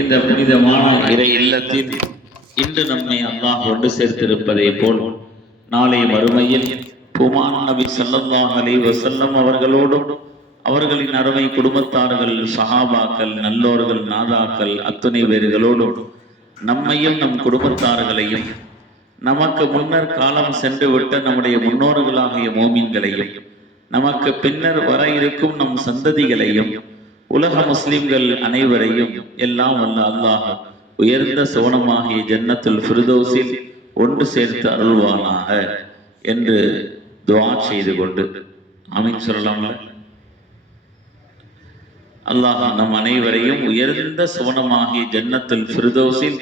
இந்த புனிதமான இறை இல்லத்தில் இன்று நம்மை அல்லாஹ் கொண்டு சேர்த்திருப்பதை போல் நாளை மறுமையில் புமான் நபி ஸல்லல்லாஹு அலைஹி வஸல்லம் அவர்களோடும் அவர்களின் அருமை குடும்பத்தார்கள், சஹாபாக்கள், நல்லோர்கள், நாதாக்கள் அத்துணை பேர்களோடும் நம்மையும் நம் குடும்பத்தார்களையும் நமக்கு முன்னர் காலம் சென்று விட்ட நம்முடைய முன்னோர்களாகிய மோமின்களையும் நமக்கு பின்னர் வர இருக்கும் நம் சந்ததிகளையும் உலக முஸ்லிம்கள் அனைவரையும் எல்லாம் வல்ல அல்லாஹ் உயர்ந்த சோனமாகிய ஜன்னத்துல் ஃபிர்தௌஸில் ஒன்று சேர்த்து அருள்வானாக என்று துஆ செய்து கொண்டு ஆமீன் சொல்லலாம்ல. அல்லாஹ் நம் அனைவரையும் உயர்ந்த சோனமாகிய ஜன்னத்துல் ஃபிர்தௌஸில்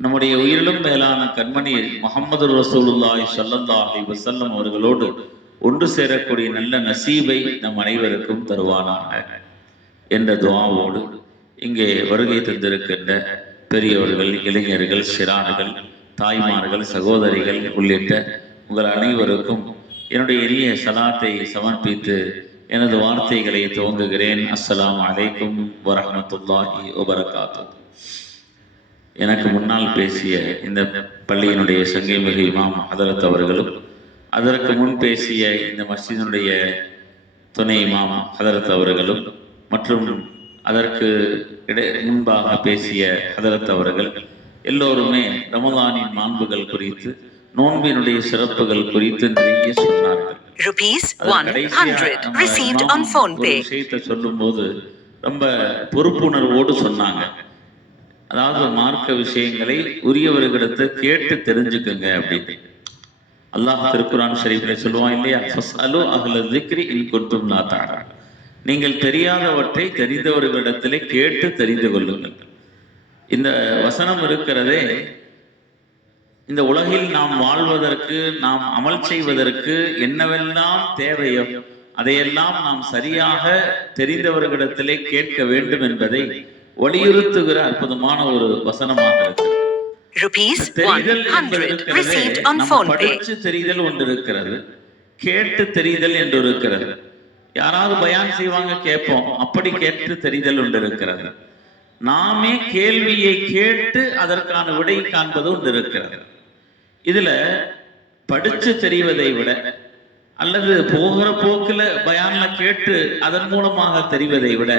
நம்முடைய உயிரிலும் மேலான கண்மணி முஹம்மது ரசூலுல்லாஹி ஸல்லல்லாஹு அலைஹி வஸல்லம் அவர்களோடு ஒன்று சேரக்கூடிய நல்ல நசீபை நம் அனைவருக்கும் தருவானாக என்ற துஆவோடு இங்கே வருகை தந்திருக்கின்ற பெரியவர்கள், இளைஞர்கள், சிறார்கள், தாய்மார்கள், சகோதரிகள் உள்ளிட்ட உங்கள் அனைவருக்கும் என்னுடைய இனிய சலாத்தை சமர்ப்பித்து எனது வார்த்தைகளை துவங்குகிறேன். அஸ்ஸலாமு அலைக்கும் வரஹ்மத்துல்லாஹி வபரகாத்துஹு. எனக்கு முன்னால் பேசிய இந்த பள்ளியினுடைய சங்கைமிகு இமாம் ஹதரத் அவர்களும், அதற்கு முன் பேசிய இந்த மஸ்ஜிதினுடைய துணை இமாம் ஹதரத் அவர்களும், மற்றும் அதற்கு முன்பாக பேசிய ஹதரத் அவர்கள் எல்லோருமே ரமலானின் மாண்புகள் குறித்து, நோன்பினுடைய சிறப்புகள் குறித்து நிறைய சொன்னார்கள். ஒரு விஷயத்தை சொல்லும் போது ரொம்ப பொறுப்புணர்வோடு சொன்னாங்க. அதாவது மார்க்க விஷயங்களை உரியவர்களிடத்தை கேட்டு தெரிஞ்சுக்குங்க அப்படின்னு. அல்லாஹ் திருக்குரான் ஷரீஃப்ல சொல்லுவான் இல்லையா, ஃபஸ்அலு அஹ்ல ஸிக்ரி இன் குன்தும் லா தஅலமூன். நீங்கள் தெரியாதவற்றை தெரிந்தவர்களிடத்திலே கேட்டு தெரிந்து கொள்ளுங்கள். இந்த வசனம் இருக்கிறதே, இந்த உலகில் நாம் வாழ்வதற்கு, நாம் அமல் செய்வதற்கு என்னவெல்லாம் தேவையோ அதையெல்லாம் நாம் சரியாக தெரிந்தவர்களிடத்திலே கேட்க வேண்டும் என்பதை வலியுறுத்துகிற அற்புதமான ஒரு வசனமாக இருக்கு. படிச்சு தெரிதல் ஒன்று இருக்கிறது, கேட்டு தெரிதல் என்று இருக்கிறது. யாராவது பயான் செய்வாங்க, கேட்போம், அப்படி கேட்டு தெரிதல் ஒன்று இருக்கிறது. நாமே கேள்வியை கேட்டு அதற்கான விடை காண்பது ஒன்று இருக்கிறது. இதுல படிச்சு தெரிவதை விட அல்லது போகிற போக்குல பயான்ல கேட்டு அதன் மூலமாக தெரிவதை விட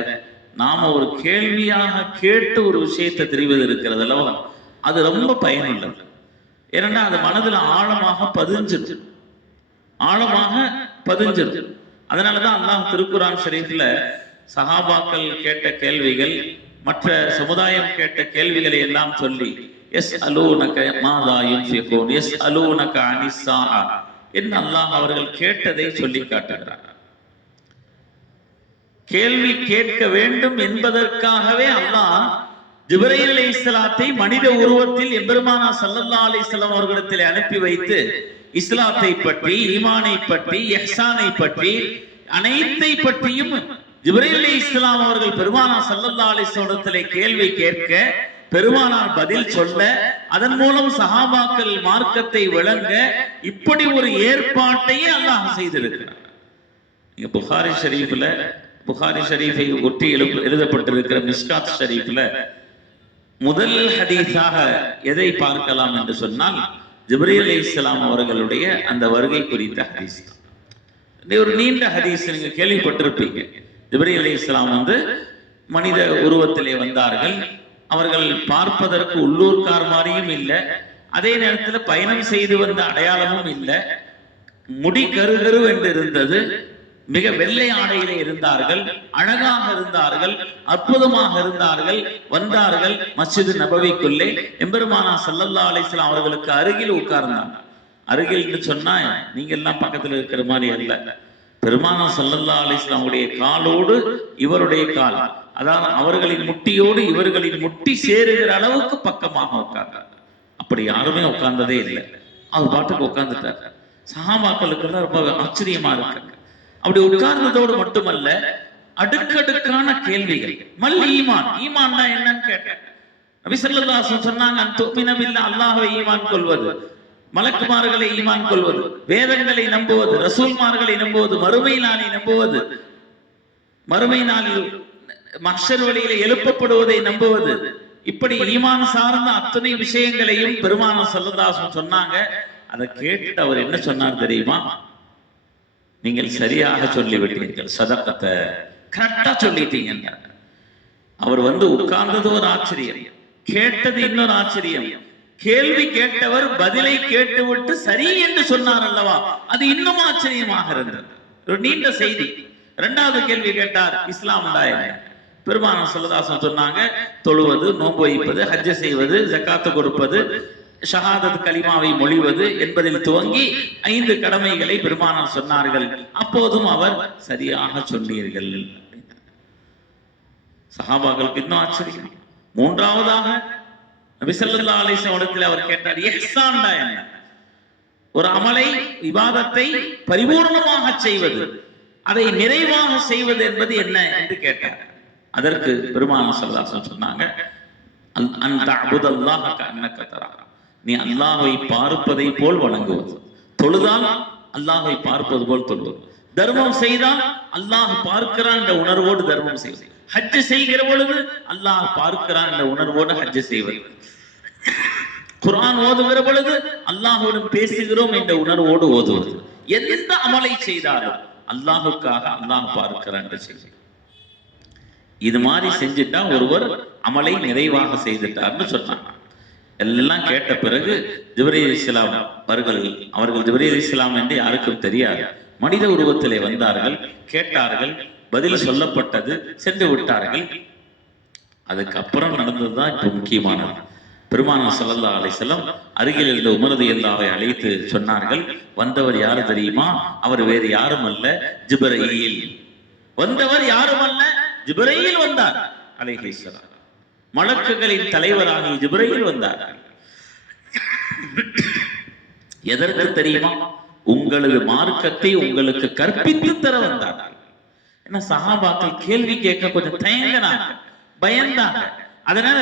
நாம ஒரு கேள்வியாக கேட்டு ஒரு விஷயத்தை தெரிவது இருக்கிறது அல்லவா, அது ரொம்ப பயனுள்ளது. ஏன்னா அது மனதில் ஆழமாக பதிஞ்சிருது. அதனாலதான் அல்லாஹ் திருக்குரான் ஷரீஃப்ல சஹாபாக்கள் கேட்ட கேள்விகள், மற்ற சமுதாயம் கேட்ட கேள்விகளை எல்லாம் சொல்லி யஸ்அலூனக மாதா யுன்ஃபிகூன் யஸ்அலூனக அனிஸ்ஸாஅ என்று அல்லாஹ் அவர்கள் கேட்டதை சொல்லி காட்டுகிறார். கேள்வி கேட்க வேண்டும் என்பதற்காகவே அல்லாஹ் ஜிப்ரீல் அலைஹிஸ்ஸலாத்தை மனித உருவத்தில் எம்பெருமானார் ஸல்லல்லாஹு அலைஹி வஸல்லம் அவர்களிடத்தில் அனுப்பி வைத்து இஸ்லாத்தை பற்றி, ஈமானை பற்றி, இஹ்சானை பற்றி, அனைத்தை பற்றியும் ஜிப்ரீல் அலைஹிஸ்ஸலாம் அவர்கள் பெருமானார் ஸல்லல்லாஹு அலைஹி வஸல்லம் கேள்வி கேட்க, பெருமானார் பதில் சொல்ல, அதன் மூலம் சஹாபாக்கள் மார்க்கத்தை விளங்க, இப்படி ஒரு ஏற்பாட்டையே அல்லாஹ் செய்திருக்கிறார். நீங்க புகாரி ஷரீஃபை ஒட்டி எழுதப்பட்டிருக்கிற மிஷ்காத் ஷரீஃப்ல முதல் ஹதீஸாக எதை பார்க்கலாம் என்று சொன்னால், ஜிப்ரீல் அலைஹிஸ்ஸலாம் அவர்களுடைய அந்த வருகை குறித்த ஹதீஸ். ஒரு நீண்ட ஹதீஸ், நீங்க கேள்விப்பட்டிருப்பீங்க. ஜிப்ரீல் அலைஹிஸ்ஸலாம் மனித உருவத்திலே வந்தார்கள். அவர்கள் பார்ப்பதற்கு உள்ளூர்கார் மாதிரியும் இல்லை, அதே நேரத்தில் பயணம் செய்து வந்த அடையாளமும் இல்லை. முடி கருகரு என்று இருந்தது, மிக வெள்ளை ஆடையிலே இருந்தார்கள், அழகாக இருந்தார்கள், அற்புதமாக இருந்தார்கள். வந்தார்கள் மஸ்ஜித் நபவிக்குள்ளே, எம்பெருமானார் ஸல்லல்லாஹு அலைஹி வஸல்லம் அவர்களுக்கு அருகில் உட்கார்ந்தாங்க. அருகில் சொன்னா நீங்க எல்லாம் பக்கத்தில் இருக்கிற மாதிரி அல்ல. பெருமானார் ஸல்லல்லாஹு அலைஹி வஸல்லம் அவருடைய காலோடு இவருடைய கால், அதாவது அவர்களின் முட்டியோடு இவர்களின் முட்டி சேருகிற அளவுக்கு பக்கமாக உட்கார்ந்தார். அப்படி யாருமே உட்கார்ந்ததே இல்லை. அவர் பாட்டுக்கு உட்கார்ந்துட்டார். சஹாபாக்களுக்கு ரொம்ப ஆச்சரியமா இருக்கு. அப்படி உட்கார்ந்ததோடு மட்டுமல்ல, அடுக்கடுக்கான கேள்விகள். ஈமான்னா என்னன்னு கேட்டார். நபி ஸல்லல்லாஹு அலைஹி வஸல்லம் சொன்னாங்க, அன்துமின பில்லாஹ், அல்லாஹ்வை ஈமான் கொள்வது, மலக்குமார்களை ஈமான் கொள்வது, வேதங்களை நம்புவது, ரசூல்மார்களை நம்புவது, மறுமை நாளை நம்புவது, மறுமை நாளில் மஹ்ஷர் வழியில எழுப்பப்படுவதை நம்புவது, இப்படி ஈமான் சார்ந்த அத்தனை விஷயங்களையும் பெருமானார் ஸல்லல்லாஹு அலைஹி வஸல்லம் சொன்னாங்க. அதை கேட்டு அவர் என்ன சொன்னார் தெரியுமா? நீங்கள் சரியாக சொல்லிவிட்டீர்கள், சதகத்தை கரெக்டா சொல்லிட்டீங்க. அவர் உட்கார்ந்தது ஒரு ஆச்சரியம், கேட்டது இன்னொரு ஆச்சரியம். கேள்வி கேட்டவர் பதிலை கேட்டுவிட்டு சரி என்று சொன்னார் அல்லவா, அது இன்னும் ஆச்சரியமாக இருந்தது. ஒரு நீண்ட செய்தி. இரண்டாவது கேள்வி கேட்டார், இஸ்லாம்டா என்ன? பெருமானார் ஸல்லல்லாஹு அலைஹி வஸல்லம் சொன்னாங்க, தொழுவது, நோன்பு வைப்பது, ஹஜ் செய்வது, ஜகாத்து கொடுப்பது, ஷஹாதத் கலிமாவை மொழிவது என்பதில் துவங்கி 5 கடமைகளை பெருமானார் சொன்னார்கள். அப்போதும் அவர் சரியாக சொன்னீர்கள். சஹாபாக்களுக்கு இன்னும் ஆச்சரியம். மூன்றாவதாக நபி ஸல்லல்லாஹு அலைஹி வஸல்லம் அவர் கேட்டார், இஹ்சான்டா என்ன? ஒரு அமலை, இபாதத்தை பரிபூர்ணமாக செய்வது, அதை நிறைவாக செய்வது என்பது என்ன என்று கேட்டார். அதற்கு பெருமானார் ஸல்லல்லாஹு அலைஹி வஸல்லம் சொன்னாங்க, அன் தஅபுதல்லாஹ கஅன்னக தரா, நீ அல்லாஹ்வை பார்ப்பதை போல் வணங்குவது. தொழுதால் அல்லாஹ்வை பார்ப்பது போல் தொழுவது. தர்மம் செய்தால் அல்லாஹ் பார்க்கிறான் என்ற உணர்வோடு தர்மம் செய்வது. ஹஜ் செய்கிற பொழுது அல்லாஹ் பார்க்கிறான் என்ற உணர்வோடு ஹஜ் செய்வது. குர்ஆன் ஓதுகிற பொழுது அல்லாஹ்வுடன் பேசுகிறோம் என்ற உணர்வோடு ஓதுவது. எந்த அமலை செய்தாலும் அல்லாஹ்வுக்காக அல்லாஹ் பார்க்கிறான் என்று செய்வது. இது மாதிரி செஞ்சுட்டா ஒருவர் அமலை நிறைவாக செய்துட்டார்னு சொன்னாங்க. எல்லாம் கேட்ட பிறகு ஜிப்ரீல் அலைஹிஸ்ஸலாம் அவர்கள் ஜிப்ரீல் அலைஹிஸ்ஸலாம் என்று யாருக்கும் தெரியாது. மனித உருவத்திலே வந்தார்கள், கேட்டார்கள், பதில் சொல்லப்பட்டது, சென்று விட்டார்கள். அதுக்கப்புறம் நடந்ததுதான் இப்ப முக்கியமானது. பெருமானார் ஸல்லல்லாஹு அலைஹி வஸல்லம் அருகில் இருந்த உமர் ரலியல்லாஹு அன்ஹு அழைத்து சொன்னார்கள், வந்தவர் யாரு தெரியுமா? அவர் வேறு யாரும் அல்ல, ஜிப்ரீல். வந்தவர் யாரும் அல்ல, ஜிப்ரீல் வந்தார் அலைஹிஸ்ஸலாம். மலக்குகளின் தலைவராகிய ஜிப்ரீல் வந்தார்கள். எதற்கு தெரியுமா? உங்களது மார்க்கத்தை உங்களுக்கு கற்பித்து தர வந்தார்கள். ஏன்னா சஹாபாக்கள் கேள்வி கேட்க கொஞ்சம் தயங்கினாங்க, பயந்தாங்க. அதனால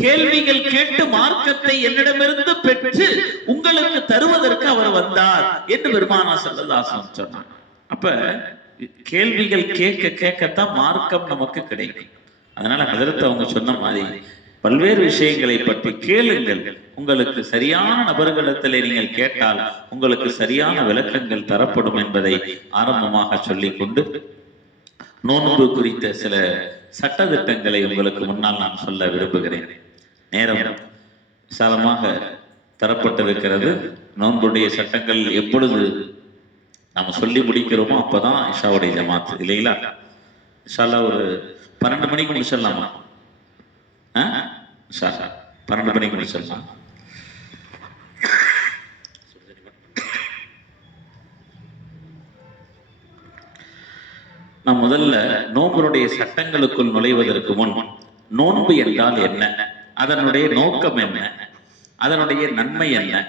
கேள்விகள் கேட்டு மார்க்கத்தை என்னிடமிருந்து பெற்று உங்களுக்கு தருவதற்கு அவர் வந்தார் என்று பெருமானார் ஸல்லல்லாஹு அலைஹி வஸல்லம் சொன்னாங்க. அப்ப கேள்விகள் கேட்க கேட்கத்தான் மார்க்கம் நமக்கு கிடைக்கும். அதனால ஹஜ்ரத் அவங்க சொன்ன மாதிரி பல்வேறு விஷயங்களை பற்றி கேளுங்கள். உங்களுக்கு சரியான நபர்களிடத்திலே நீங்கள் கேட்டால் உங்களுக்கு சரியான விளக்கங்கள் தரப்படும் என்பதை ஆரம்பமாக சொல்லிக் கொண்டு நோன்பு குறித்த சில சட்டதிட்டங்களை உங்களுக்கு முன்னால் நான் சொல்ல விரும்புகிறேன். நேரம் விசாலமாக தரப்பட்டிருக்கிறது. நோன்புடைய சட்டங்கள் எப்பொழுது நாம் சொல்லி முடிக்கிறோமோ அப்பதான் இஷாவுடைய ஜமாத் இல்லைங்களா? இன்ஷா அல்லாஹ் ஒரு 12 மணிக்கு முடிச்சிடலாமா? 12 மணிக்கு முடிச்சிடலாம். நான் முதல்ல நோன்புடைய சட்டங்களுக்குள் நுழைவதற்கு முன் நோன்பு என்றால் என்ன, அதனுடைய நோக்கம் என்ன, அதனுடைய நன்மை என்ன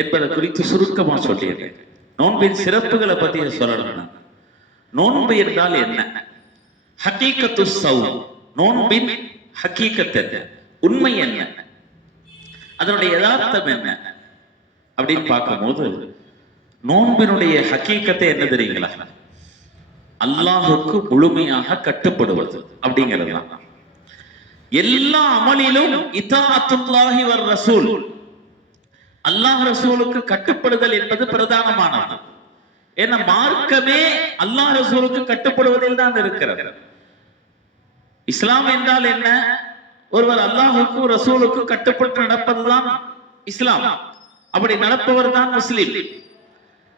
என்பதை குறித்து சுருக்கமா சொல்லிடுறேன். நோன்பின் சிறப்புகளை பத்தி சொல்லணும். நோன்பு என்றால் என்ன? ஹகீகத்து ஸௌம், நோன்பின் ஹகீகத் என்ன, உண்மை என்ன, அதனுடைய யதார்த்தம் என்ன அப்படின்னு பார்க்கும்போது நோன்பினுடைய ஹகீகத்தை என்ன தெரியுங்களா? அல்லாஹுக்கு முழுமையாக கட்டுப்படுவது அப்படிங்கிறது தான். எல்லா அமலிலும் இதாஅத்துல்லாஹி வர் ரசூல், அல்லாஹ் ரசூலுக்கு கட்டுப்படுதல் என்பது பிரதானமானது. ஏன்னா மார்க்கமே அல்லாஹ் ரசூலுக்கு கட்டுப்படுவதில் தான் இருக்கிறது. இஸ்லாம் என்றால் என்ன? ஒருவர் அல்லாஹுக்கு ரசூலுக்கு கட்டுப்பட்டு நடப்பதுதான் இஸ்லாம். அப்படி நடப்பவர் தான் முஸ்லிம்.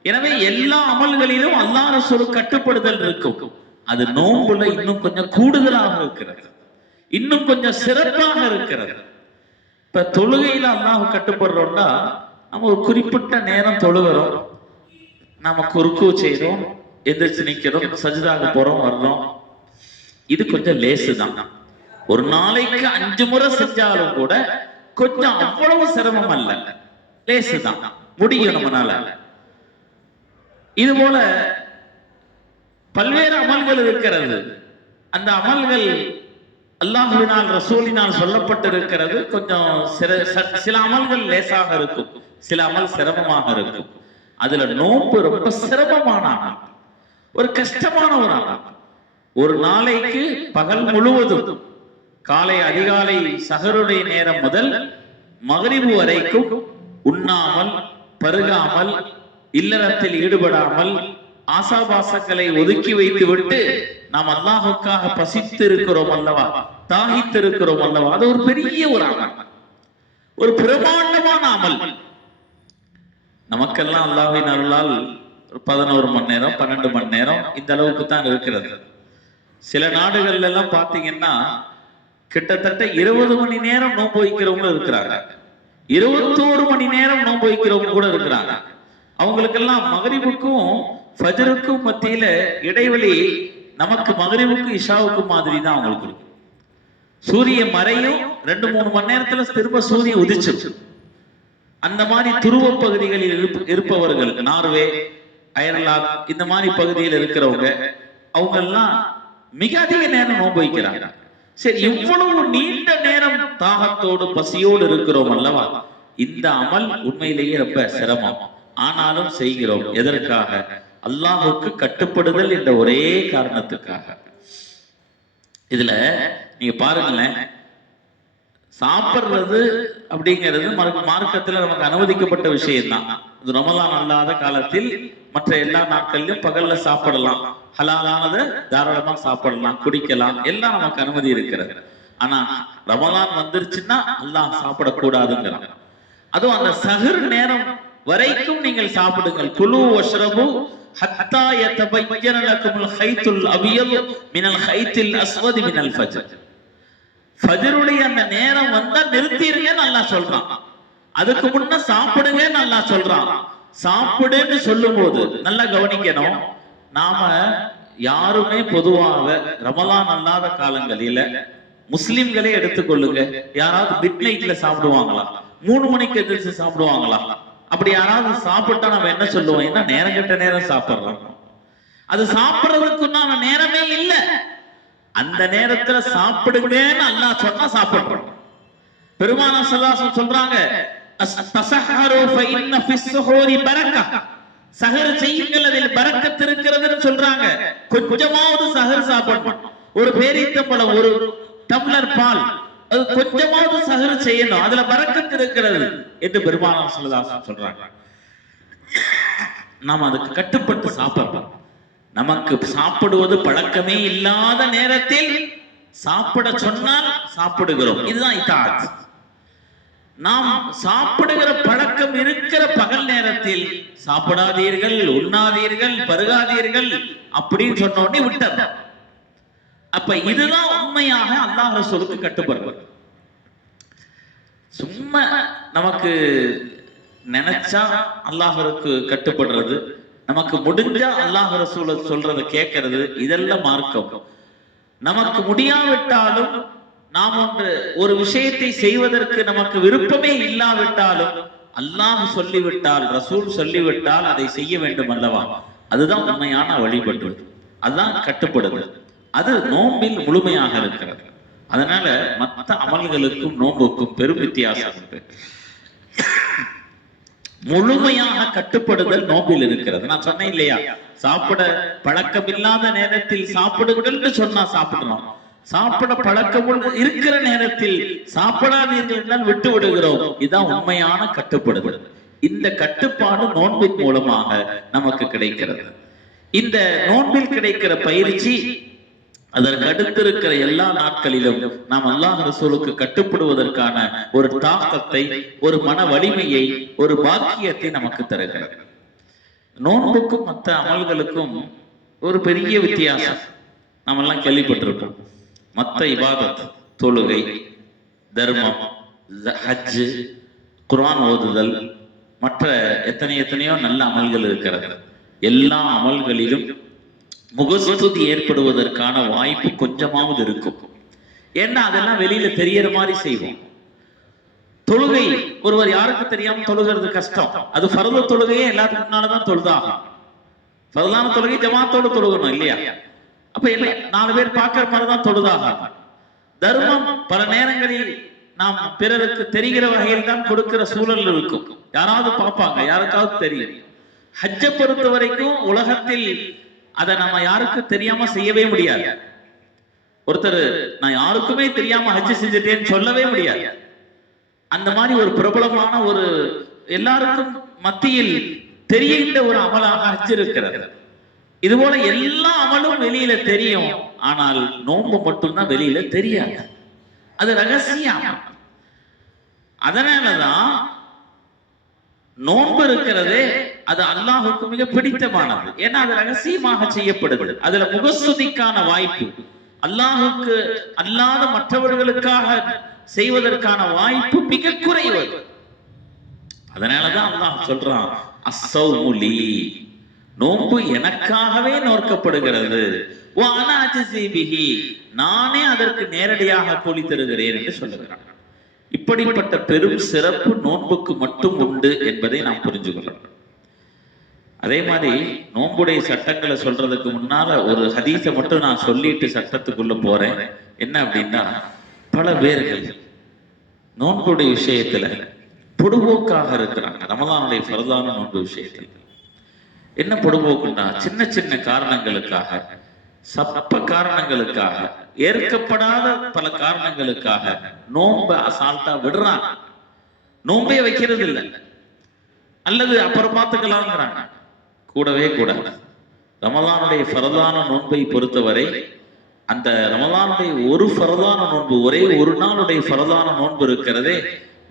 எனவே எல்லா அமல்களிலும் அல்லாஹ் ரசூலுக்கு கட்டுப்படுதல் இருக்கும். அது நோன்புல இன்னும் கொஞ்சம் கூடுதலாக இருக்கிறது, இன்னும் கொஞ்சம் சிறப்பாக இருக்கிறது. இப்ப தொழுகையில அல்லாஹ் கட்டுப்படுறோம்னா நம்ம ஒரு குறிப்பிட்ட நேரம் தொழுகிறோம், நமக்கு ருக்கு செய்யறோம், எந்திரிச்சு நிக்கிறோம், சஜிதாக போறோம், வர்றோம். இது கொஞ்சம் லேசு தான். ஒரு நாளைக்கு 5 முறை செஞ்சாலும் கூட கொஞ்சம் அவ்வளவு சிரமம் அல்ல, லேசு தான், முடியும் நம்மனால. இது போல பல்வேறு அமல்கள் இருக்கிறது. அந்த அமல்கள் அல்லாஹ்வினால் ரசூலினால் சொல்லப்பட்டிருக்கிறது. கொஞ்சம் சில அமல்கள் லேசாக இருக்கும், சில அமல் சிரமமாக இருக்கும். அதுல நோன்பு ரொம்ப சிரமமான அமல், ஒரு கஷ்டமான ஒரு அமல். ஒரு நாளைக்கு பகல் முழுவதும் காலை அதிகாலை சஹருடைய நேரம் முதல் மக்ரிபு வரைக்கும் உண்ணாமல் பருகாமல் இல்லறத்தில் ஈடுபடாமல் ஆசாபாசங்களை ஒதுக்கி வைத்து விட்டு நாம் அல்லாஹுக்காக பசித்து இருக்கிறோம் அல்லவா, தாகித்து இருக்கிறோம் அல்லவா, அது ஒரு பெரிய ஒரு அமல், ஒரு பிரமாண்டமான அமல். நமக்கெல்லாம் அல்லாஹ்வின் அருளால் 11 மணி நேரம் 12 மணி நேரம் இந்த அளவுக்கு தான் இருக்கிறது. சில நாடுகள்ல எல்லாம் பாத்தீங்கன்னா கிட்டத்தட்ட 20 மணி நேரம் நோன்பு வைக்கிறவங்க இருக்கிறாங்க, 21 மணி நேரம் நோன்பு வைக்கிறவங்க கூட இருக்கிறாங்க. அவங்களுக்கெல்லாம் மகரிபுக்கும் ஃபஜ்ருக்கும் மத்தியில இடைவெளி நமக்கு மகரிபுக்கும் இஷாவுக்கும் மாதிரி தான் அவங்களுக்கு இருக்கு. சூரிய மறையும் 2-3 மணி நேரத்துல திரும்ப சூரியன் உதிச்சு. அந்த மாதிரி துருவ பகுதிகளில் இருப்பவர்கள், நார்வே, அயர்லாந்து இந்த மாதிரி பகுதியில் இருக்கிறவங்க, அவங்க எல்லாம் மிக அதிக நேரம் நோன்பு வைக்கிறாங்க. சரி, இவ்வளவு நீண்ட நேரம் தாகத்தோடு பசியோடு இருக்கிறோம் அல்லவா, இந்த அமல் உண்மையிலேயே ரொம்ப சிரமம். ஆனாலும் செய்கிறோம். எதற்காக? அல்லாஹுக்கு கட்டுப்படுதல் என்ற ஒரே காரணத்துக்காக. இதுல நீங்க பாருங்களேன், சாப்பிடுறது அப்படிங்கிறது மார்க்கத்துல நமக்கு அனுமதிக்கப்பட்ட விஷயம் தான். இது ரமலான் அல்லாத காலத்தில் மற்ற எல்லா நாட்களிலும் பகல்ல சாப்பிடலாம், ஹலாலானதை தாராளமா சாப்பிடலாம், குடிக்கலாம், எல்லாம் நமக்கு அனுமதி இருக்கிறது. ஆனா ரமலான் வந்துருச்சுன்னா அல்லாஹ் சாப்பிடக்கூடாதுங்கிறாங்க. அதுவும் அந்த சஹர் நேரம் வரைக்கும் நீங்கள் சாப்பிடுங்கள். குலு வஷ்ரபு ஹத்தா யதபய்யன லகுமுல் ஹைத்துல் அபியல் மினல் ஹைத்தில் அஸ்வதி மினல் ஃபஜ்ர். ஃபஜ்ருடைய அந்த நேரம் வந்தா நிறுத்திடுங்கன்னு அல்லாஹ் சொல்றான். அதுக்கு முன்ன சாப்பிடுங்கன்னு அல்லாஹ் சொல்றான். சாப்பிடுன்னு சொல்லும் போது நல்லா கவனிக்கணும். நாம யாருமே பொதுவாக ரமலான் அல்லாத காலங்களில முஸ்லிம்களே எடுத்துக்கொள்ளுங்க, யாராவது மிட் நைட்ல சாப்பிடுவாங்களா, 3 மணிக்கு எதிர்த்து சாப்பிடுவாங்களா? அப்படி யாராவது சாப்பிட்டா நம்ம என்ன சொல்லுவோம்? என்ன நேரம் கெட்ட நேரம் சாப்பிடுறோம், அது சாப்பிடுறதுக்குண்டான நேரமே இல்ல. அந்த நேரத்துல சாப்பிடுங்கன்னு அல்லாஹ் சொன்னா சாப்பிடுறோம். பெருமானார் ஸல்லல்லாஹு அலைஹி வஸல்லம் சொல்றாங்க, தஸஹரு ஃபஇன்ன ஃபிஸ்ஸுஹூரி பரக்கா. சஹர் செய்யுங்கள், அதில் பரக்கத் இருக்கிறதுன்னு சொல்றாங்க. கொஞ்சமாவது சஹர் சாப்பிடணும். ஒரு பேரீத்தம்பழம், ஒரு டம்ளர் பால், அது கொஞ்சமாவது சஹர் செய்யணும், அதுல பரக்கத் இருக்கிறது என்று பெருமானார் ஸல்லல்லாஹு அலைஹி வஸல்லம் சொல்றாங்க. நாம் அதுக்கு கட்டுப்பட்டு சாப்பிடுறோம். நமக்கு சாப்பிடுவது பழக்கமே இல்லாத நேரத்தில் சாப்பிட சொன்னால் சாப்பிடுகிறோம். இதுதான் இத்தாத். நாம் சாப்பிடுகிற பழக்கம் இருக்கிற பகல் நேரத்தில் சாப்பிடாதீர்கள், உண்ணாதீர்கள், பருகாதீர்கள் அப்படின்னு சொன்ன உடனே விட்டார். அப்ப இதுதான் உண்மையாக அல்லாஹ் ரசூலுக்கு கட்டுப்படுவது. சும்மா நமக்கு நினைச்சா அல்லாஹ்வுக்கு கட்டுப்படுறது, நமக்கு முடிஞ்சா அல்லாஹ் ரசூல் சொல்றதை கேட்கறது, இதெல்லாம் மார்க்கம். நமக்கு முடியாவிட்டாலும், நாம் ஒரு விஷயத்தை செய்வதற்கு நமக்கு விருப்பமே இல்லாவிட்டாலும் அல்லாஹ் சொல்லிவிட்டால், ரசூல் சொல்லிவிட்டால் அதை செய்ய வேண்டும் அல்லவா? அதுதான் உண்மையான வழிபடுவது, அதுதான் கட்டுப்படுதல். அது நோம்பில் முழுமையாக இருக்கிறது. அதனால மற்ற அமல்களுக்கும் நோம்புக்கும் பெரும் வித்தியாசம் உண்டு. முழுமையாக கட்டுப்படுதல் நோம்பில் இருக்கிறது. நான் சொன்னேன் இல்லையா, சாப்பிட பழக்கம் இல்லாத நேரத்தில் சாப்பிடுங்கள் சொன்னா சாப்பிடணும். சாப்பிட பழக்கம் இருக்கிற நேரத்தில் சாப்பிடாதீர்கள் என்றால் விட்டு விடுகிறோம். இதுதான் உண்மையான கட்டுப்படுதல். இந்த கட்டுப்பாடு நோன்பின் மூலமாக நமக்கு கிடைக்கிறது. இந்த நோன்பில் கிடைக்கிற பயிற்சி, அதற்கு அடுத்திருக்கிற எல்லா நாட்களிலும் நாம் அல்லாஹ் ரசூலுக்கு கட்டுப்படுவதற்கான ஒரு தாக்கத்தை, ஒரு மன வலிமையை, ஒரு பாக்கியத்தை நமக்கு தருகிறது. நோன்புக்கும் மற்ற அமல்களுக்கும் ஒரு பெரிய வித்தியாசம் நம்ம எல்லாம் கேள்விப்பட்டிருக்கோம். மற்ற இபாதத், தொழுகை, தர்மம், ஹஜ், குர்ஆன் ஓதுதல், மற்ற எத்தனையோ நல்ல அமல்கள் இருக்கிறது. எல்லா அமல்களிலும் முகஸ்துதி ஏற்படுவதற்கான வாய்ப்பு கொஞ்சமாவது இருக்கும். ஏன்னா அதெல்லாம் வெளியில தெரியற மாதிரி செய்வோம். தொழுகை ஒருவர் யாருக்கு தெரியாம தொழுகிறது கஷ்டம். அது ஃபர்து தொழுகையே எல்லாத்துக்கு முன்னாலதான் தொழுதாகும். ஃபர்தான தொழுகை ஜமாத்தோடு தொழுகணும் இல்லையா? அப்ப 4 பேர் பார்க்கிற மாதிரிதான் தொழுதாகும். தர்மம் பல நேரங்களில் நாம் பிறருக்கு தெரிகிற வகையில் தான் கொடுக்கிற சூழல் இருக்கும். யாராவது பார்ப்பாங்க, யாருக்காவது தெரியும். ஹஜ்ஜை பொறுத்த வரைக்கும் உலகத்தில் அதை நம்ம யாருக்கும் தெரியாம செய்யவே முடியாது. ஒருத்தர் நான் யாருக்குமே தெரியாம ஹஜ் செஞ்சுட்டேன்னு சொல்லவே முடியாது. அந்த மாதிரி ஒரு பிரபலமான ஒரு எல்லாருக்கும் மத்தியில் தெரிகின்ற ஒரு அமலாக ஹஜ் இருக்கிறது. இது போல எல்லா அமலும் வெளியில தெரியும், ஆனால் நோன்பு மட்டும்தான் வெளியில தெரியாது. அது ரகசியம். அதனாலதான் நோன்பு இருக்கிறதே அது அல்லாஹுக்கு மிக பிடித்தமானது. ஏன்னா அது ரகசியமாக செய்யப்படுது. அதுல முகஸ்துதிக்கான வாய்ப்பு, அல்லாஹுக்கு அல்லாத மற்றவர்களுக்காக செய்வதற்கான வாய்ப்பு மிக குறைவு. அதனாலதான் அல்லாஹ் சொல்றான், அஸ்ஸௌமுலி, நோன்பு எனக்காகவே நோக்கப்படுகிறது, நானே அதற்கு நேரடியாக கூலி தருகிறேன் என்று சொல்லுகிறான். இப்படிப்பட்ட பெரும் சிறப்பு நோன்புக்கு மட்டும் உண்டு என்பதை நாம் புரிஞ்சுக்கொள்ளணும். அதே மாதிரி நோன்புடைய சட்டங்களை சொல்றதுக்கு முன்னால ஒரு ஹதீஸை மட்டும் நான் சொல்லிட்டு சட்டத்துக்குள்ள போறேன். என்ன அப்படின்னா, பல பேர்கள் நோன்புடைய விஷயத்துல பொடுபோக்காக இருக்கிறாங்க. ரமலானுடைய ஃபர்தான நோன்பு விஷயத்தில் என்ன பொடுபோக்குன்னா, சின்ன சின்ன காரணங்களுக்காக, சப்ப காரணங்களுக்காக, ஏற்கப்படாத பல காரணங்களுக்காக நோன்பை அசால்ட்டா விடுறாங்க. நோன்பே வைக்கிறது இல்லை, அல்லது அப்புறம் பார்த்துக்கலாம்ங்கிறாங்க. கூடவே கூடாது. ரமலானுடைய ஃபர்தான நோன்பை பொறுத்தவரை அந்த ரமலானுடைய ஒரு ஃபர்தான நோன்பு, ஒரே ஒரு நாளுடைய ஃபர்தான நோன்பு இருக்கிறதே,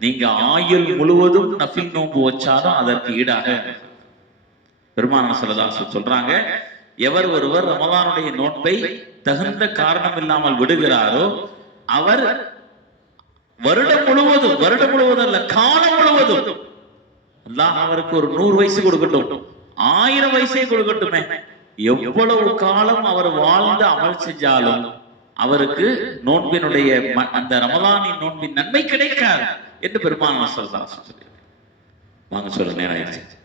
நீங்க ஆயுள் முழுவதும் நஃபில் நோன்பு வச்சாலும் அதற்கு ஈடாக பெருமானார் ஸல்லல்லாஹு அலைஹி வஸல்லம் சொல்றாங்க, எவர் ஒருவர் ரமலானுடைய நோன்பை தகுந்த காரணம் இல்லாமல் விடுகிறாரோ அவர் வருடம் முழுவதும் அல்ல, காலம் முழுவதும் அல்லாஹ் அவருக்கு ஒரு 100 வயசு கொடுக்கட்டும், 1000 வயசே கொடுக்கட்டுமே, எவ்வளவு காலம் அவர் வாழ்ந்து அமல் செஞ்சாலும் அவருக்கு நோன்பினுடைய அந்த ரமலானின் நோன்பின் நன்மை கிடைக்காது என்று பெருமானார் ஸல்லல்லாஹு அலைஹி வஸல்லம் சொல்றாங்க. வாங்க சொல்ல நேரம் ஆயிடுச்சு.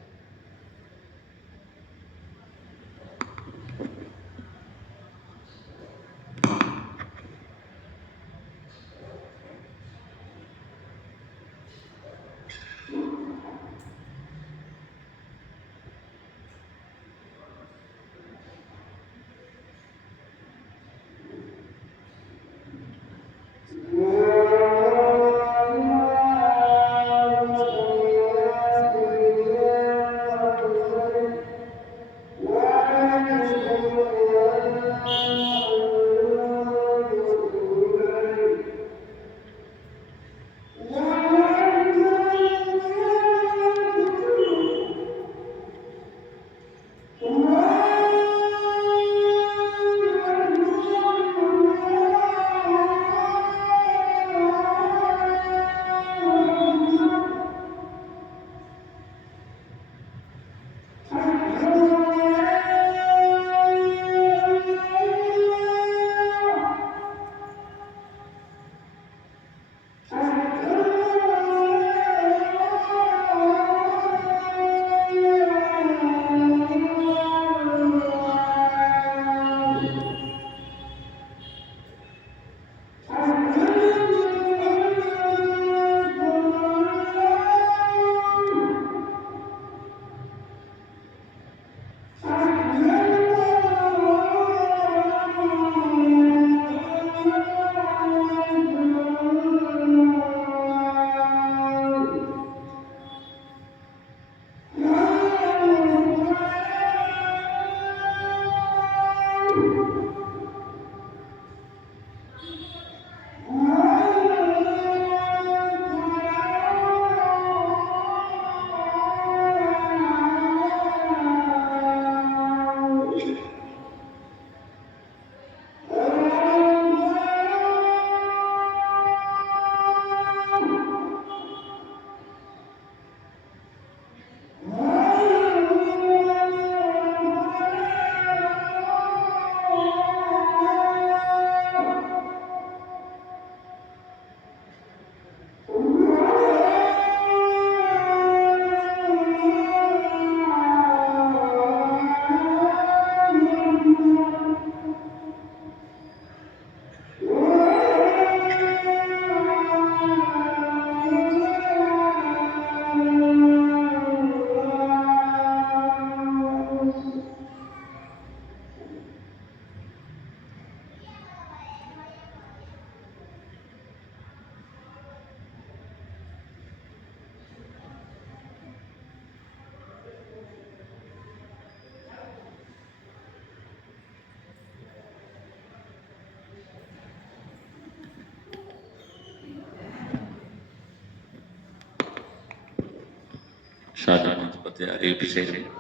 ஷாஜகான் பற்றி அறிவிப்பு செய்கிறேன்.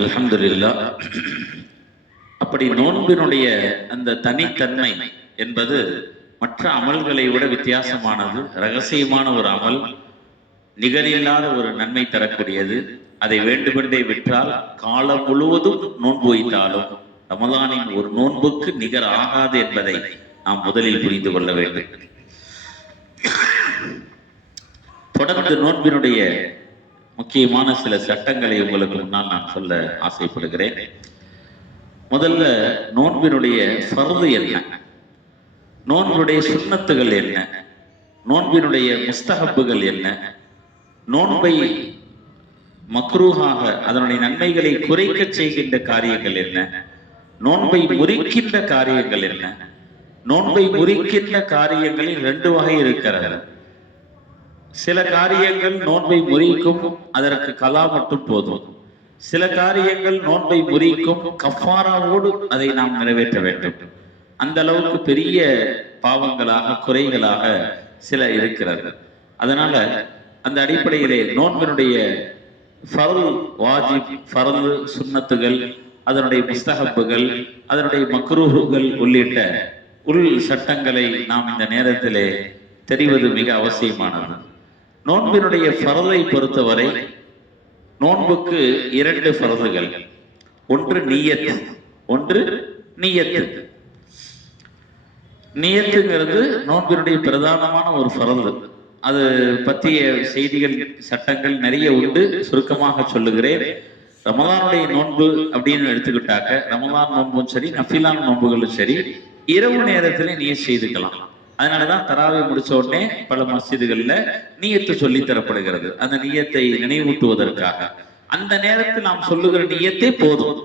அல்ஹம்துலில்லாஹ். அப்படி நோன்பினுடைய அந்த தனித்தன்மை என்பது மற்ற அமல்களை விட வித்தியாசமானது, ரகசியமான ஒரு அமல், நிகரில்லாத ஒரு நன்மை தரக்கூடியது. அதை வேண்டுமென்றே விற்றால் காலம் முழுவதும் நோன்பு வைத்தாலும் ரமலானின் ஒரு நோன்புக்கு நிகர் ஆகாது என்பதை நாம் முதலில் புரிந்து கொள்ள வேண்டும். தொடர்ந்து நோன்பினுடைய முக்கியமான சில சட்டங்களை உங்களுக்கு முன்னால் நான் சொல்ல ஆசைப்படுகிறேன். முதல்ல நோன்பினுடைய ஃபர்து என்ன, நோன்பினுடைய சுன்னத்துகள் என்ன, நோன்பினுடைய முஸ்தஹப்புகள் என்ன, நோன்பை மக்ரூஹாக அதனுடைய நன்மைகளை குறைக்க செய்கின்ற காரியங்கள் என்ன, நோன்பை முறிக்கின்ற காரியங்கள் என்ன. நோன்பை முறிக்கின்ற காரியங்களில் 2 வகை இருக்கிறது. சில காரியங்கள் நோன்பை முறிக்கும், அதற்கு கலா மட்டும் போதும். சில காரியங்கள் நோன்பை முறிக்கும், கஃபாராவோடு அதை நாம் நிறைவேற்ற வேண்டும். அந்த அளவுக்கு பெரிய பாவங்களாக குறைகளாக சில இருக்கிறது. அதனால அந்த அடிப்படையிலே நோன்பினுடைய ஃபர்ல், வாஜிப், ஃபர்ல், சுன்னத்துகள், அதனுடைய முஸ்தஹப்புகள், அதனுடைய மக்ரூஹுகள் உள்ளிட்ட உள் சட்டங்களை நாம் இந்த நேரத்திலே தெரிவது மிக அவசியமானது. நோன்பினுடைய ஃபர்லை பொறுத்தவரை நோன்புக்கு 2 ஃபர்துகள். ஒன்று நியத், ஒன்று நியத்து. நியத்துங்கிறது நோன்பினுடைய பிரதானமான ஒரு ஃபர்து. அது பற்றிய செய்திகள், சட்டங்கள் நிறைய உண்டு. சுருக்கமாக சொல்லுகிறேன். ரமலானுடைய நோன்பு அப்படின்னு எடுத்துக்கிட்டாக்க, ரமலான் நோன்பும் சரி, நஃபிலான நோன்புகளும் சரி, இரவு நேரத்திலே நியத் செய்துக்கலாம். அதனாலதான் தராவை முடிச்ச உடனே பல மஸ்ஜிதுகள்ல நியத்து சொல்லி தரப்படுகிறது, அந்த நியத்தை நினைவூட்டுவதற்காக. அந்த நேரத்தில் நாம் சொல்லுகிற நியத்தே போதும்.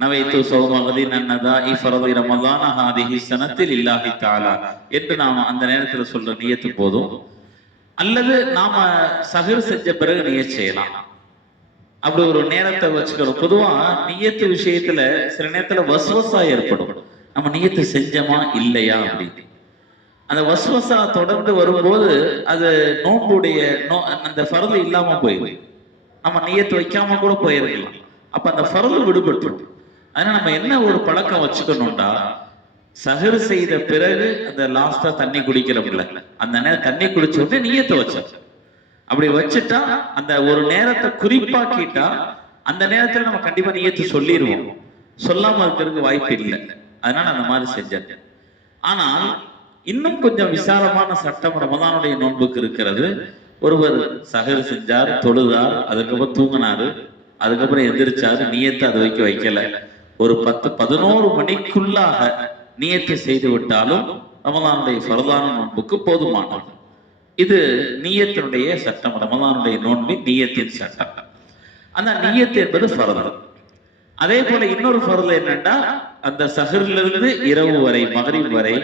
நவைத்து சௌமகதி நன்னதா இஃபரதி ரமலான ஹாதிஹி ஸனத்தில் இல்லாஹி தஆலா என்று நாம் அந்த நேரத்தில் சொல்ற நியத்து போதும். அல்லது நாம சஹர் செஞ்ச பிறகு நியத் செய்யலாம். அப்படி ஒரு நேரத்தை வச்சுக்கிறோம். பொதுவா நியத்து விஷயத்துல சில நேரத்துல வஸ்வசா ஏற்படும். நம்ம நியத்து செஞ்சோமா இல்லையா அப்படின்னு. அந்த வஸ்வசா தொடர்ந்து வரும்போது அது நோன்புடைய அந்த ஃபர்து இல்லாம போயிடும். நம்ம நியத்து வைக்காம கூட போயிருக்கலாம். அப்ப அந்த ஃபர்து விடுபட்டுரும். அதனால நம்ம என்ன ஒரு பழக்கம் வச்சுக்கணும்டா, சஹர் செய்த பிறகு அந்த லாஸ்டா தண்ணி குடிக்கிறோம்ல, அந்த நேரம் தண்ணி குடிச்ச உடனே நியத்தை வச்சோம். அப்படி வச்சுட்டா அந்த ஒரு நேரத்தை குறிப்பாக்கிட்டா அந்த நேரத்துல நம்ம கண்டிப்பா நியத்து சொல்லிடுவோம். சொல்லாம இருக்கிறதுக்கு வாய்ப்பு இல்லை. அதனால அந்த மாதிரி செஞ்சேன். ஆனால் இன்னும் கொஞ்சம் விசாலமான சட்டம் ரமலானுடைய நோன்புக்கு இருக்கிறது. ஒருவர் சஹர் செஞ்சார், தொழுதார், அதுக்கப்புறம் தூங்கினாரு, அதுக்கப்புறம் எந்திரிச்சாரு, நியத்தை அது வைக்கல. ஒரு 10-11 மணிக்குள்ளாக நியத்தை செய்து விட்டாலும் ரமலானுடைய ஃபர்தான நோன்புக்கு போதுமானது. இது நியத்தினுடைய சட்டம், ரமலானுடைய நோன்பின் நியத்தின் சட்டம். அந்த நியத்து என்பது ஃபர்து. அதே போல இன்னொரு ஃபர்து என்னன்னா, அந்த சஹர்ல இருந்து இரவு வரை, மகரிப் வரை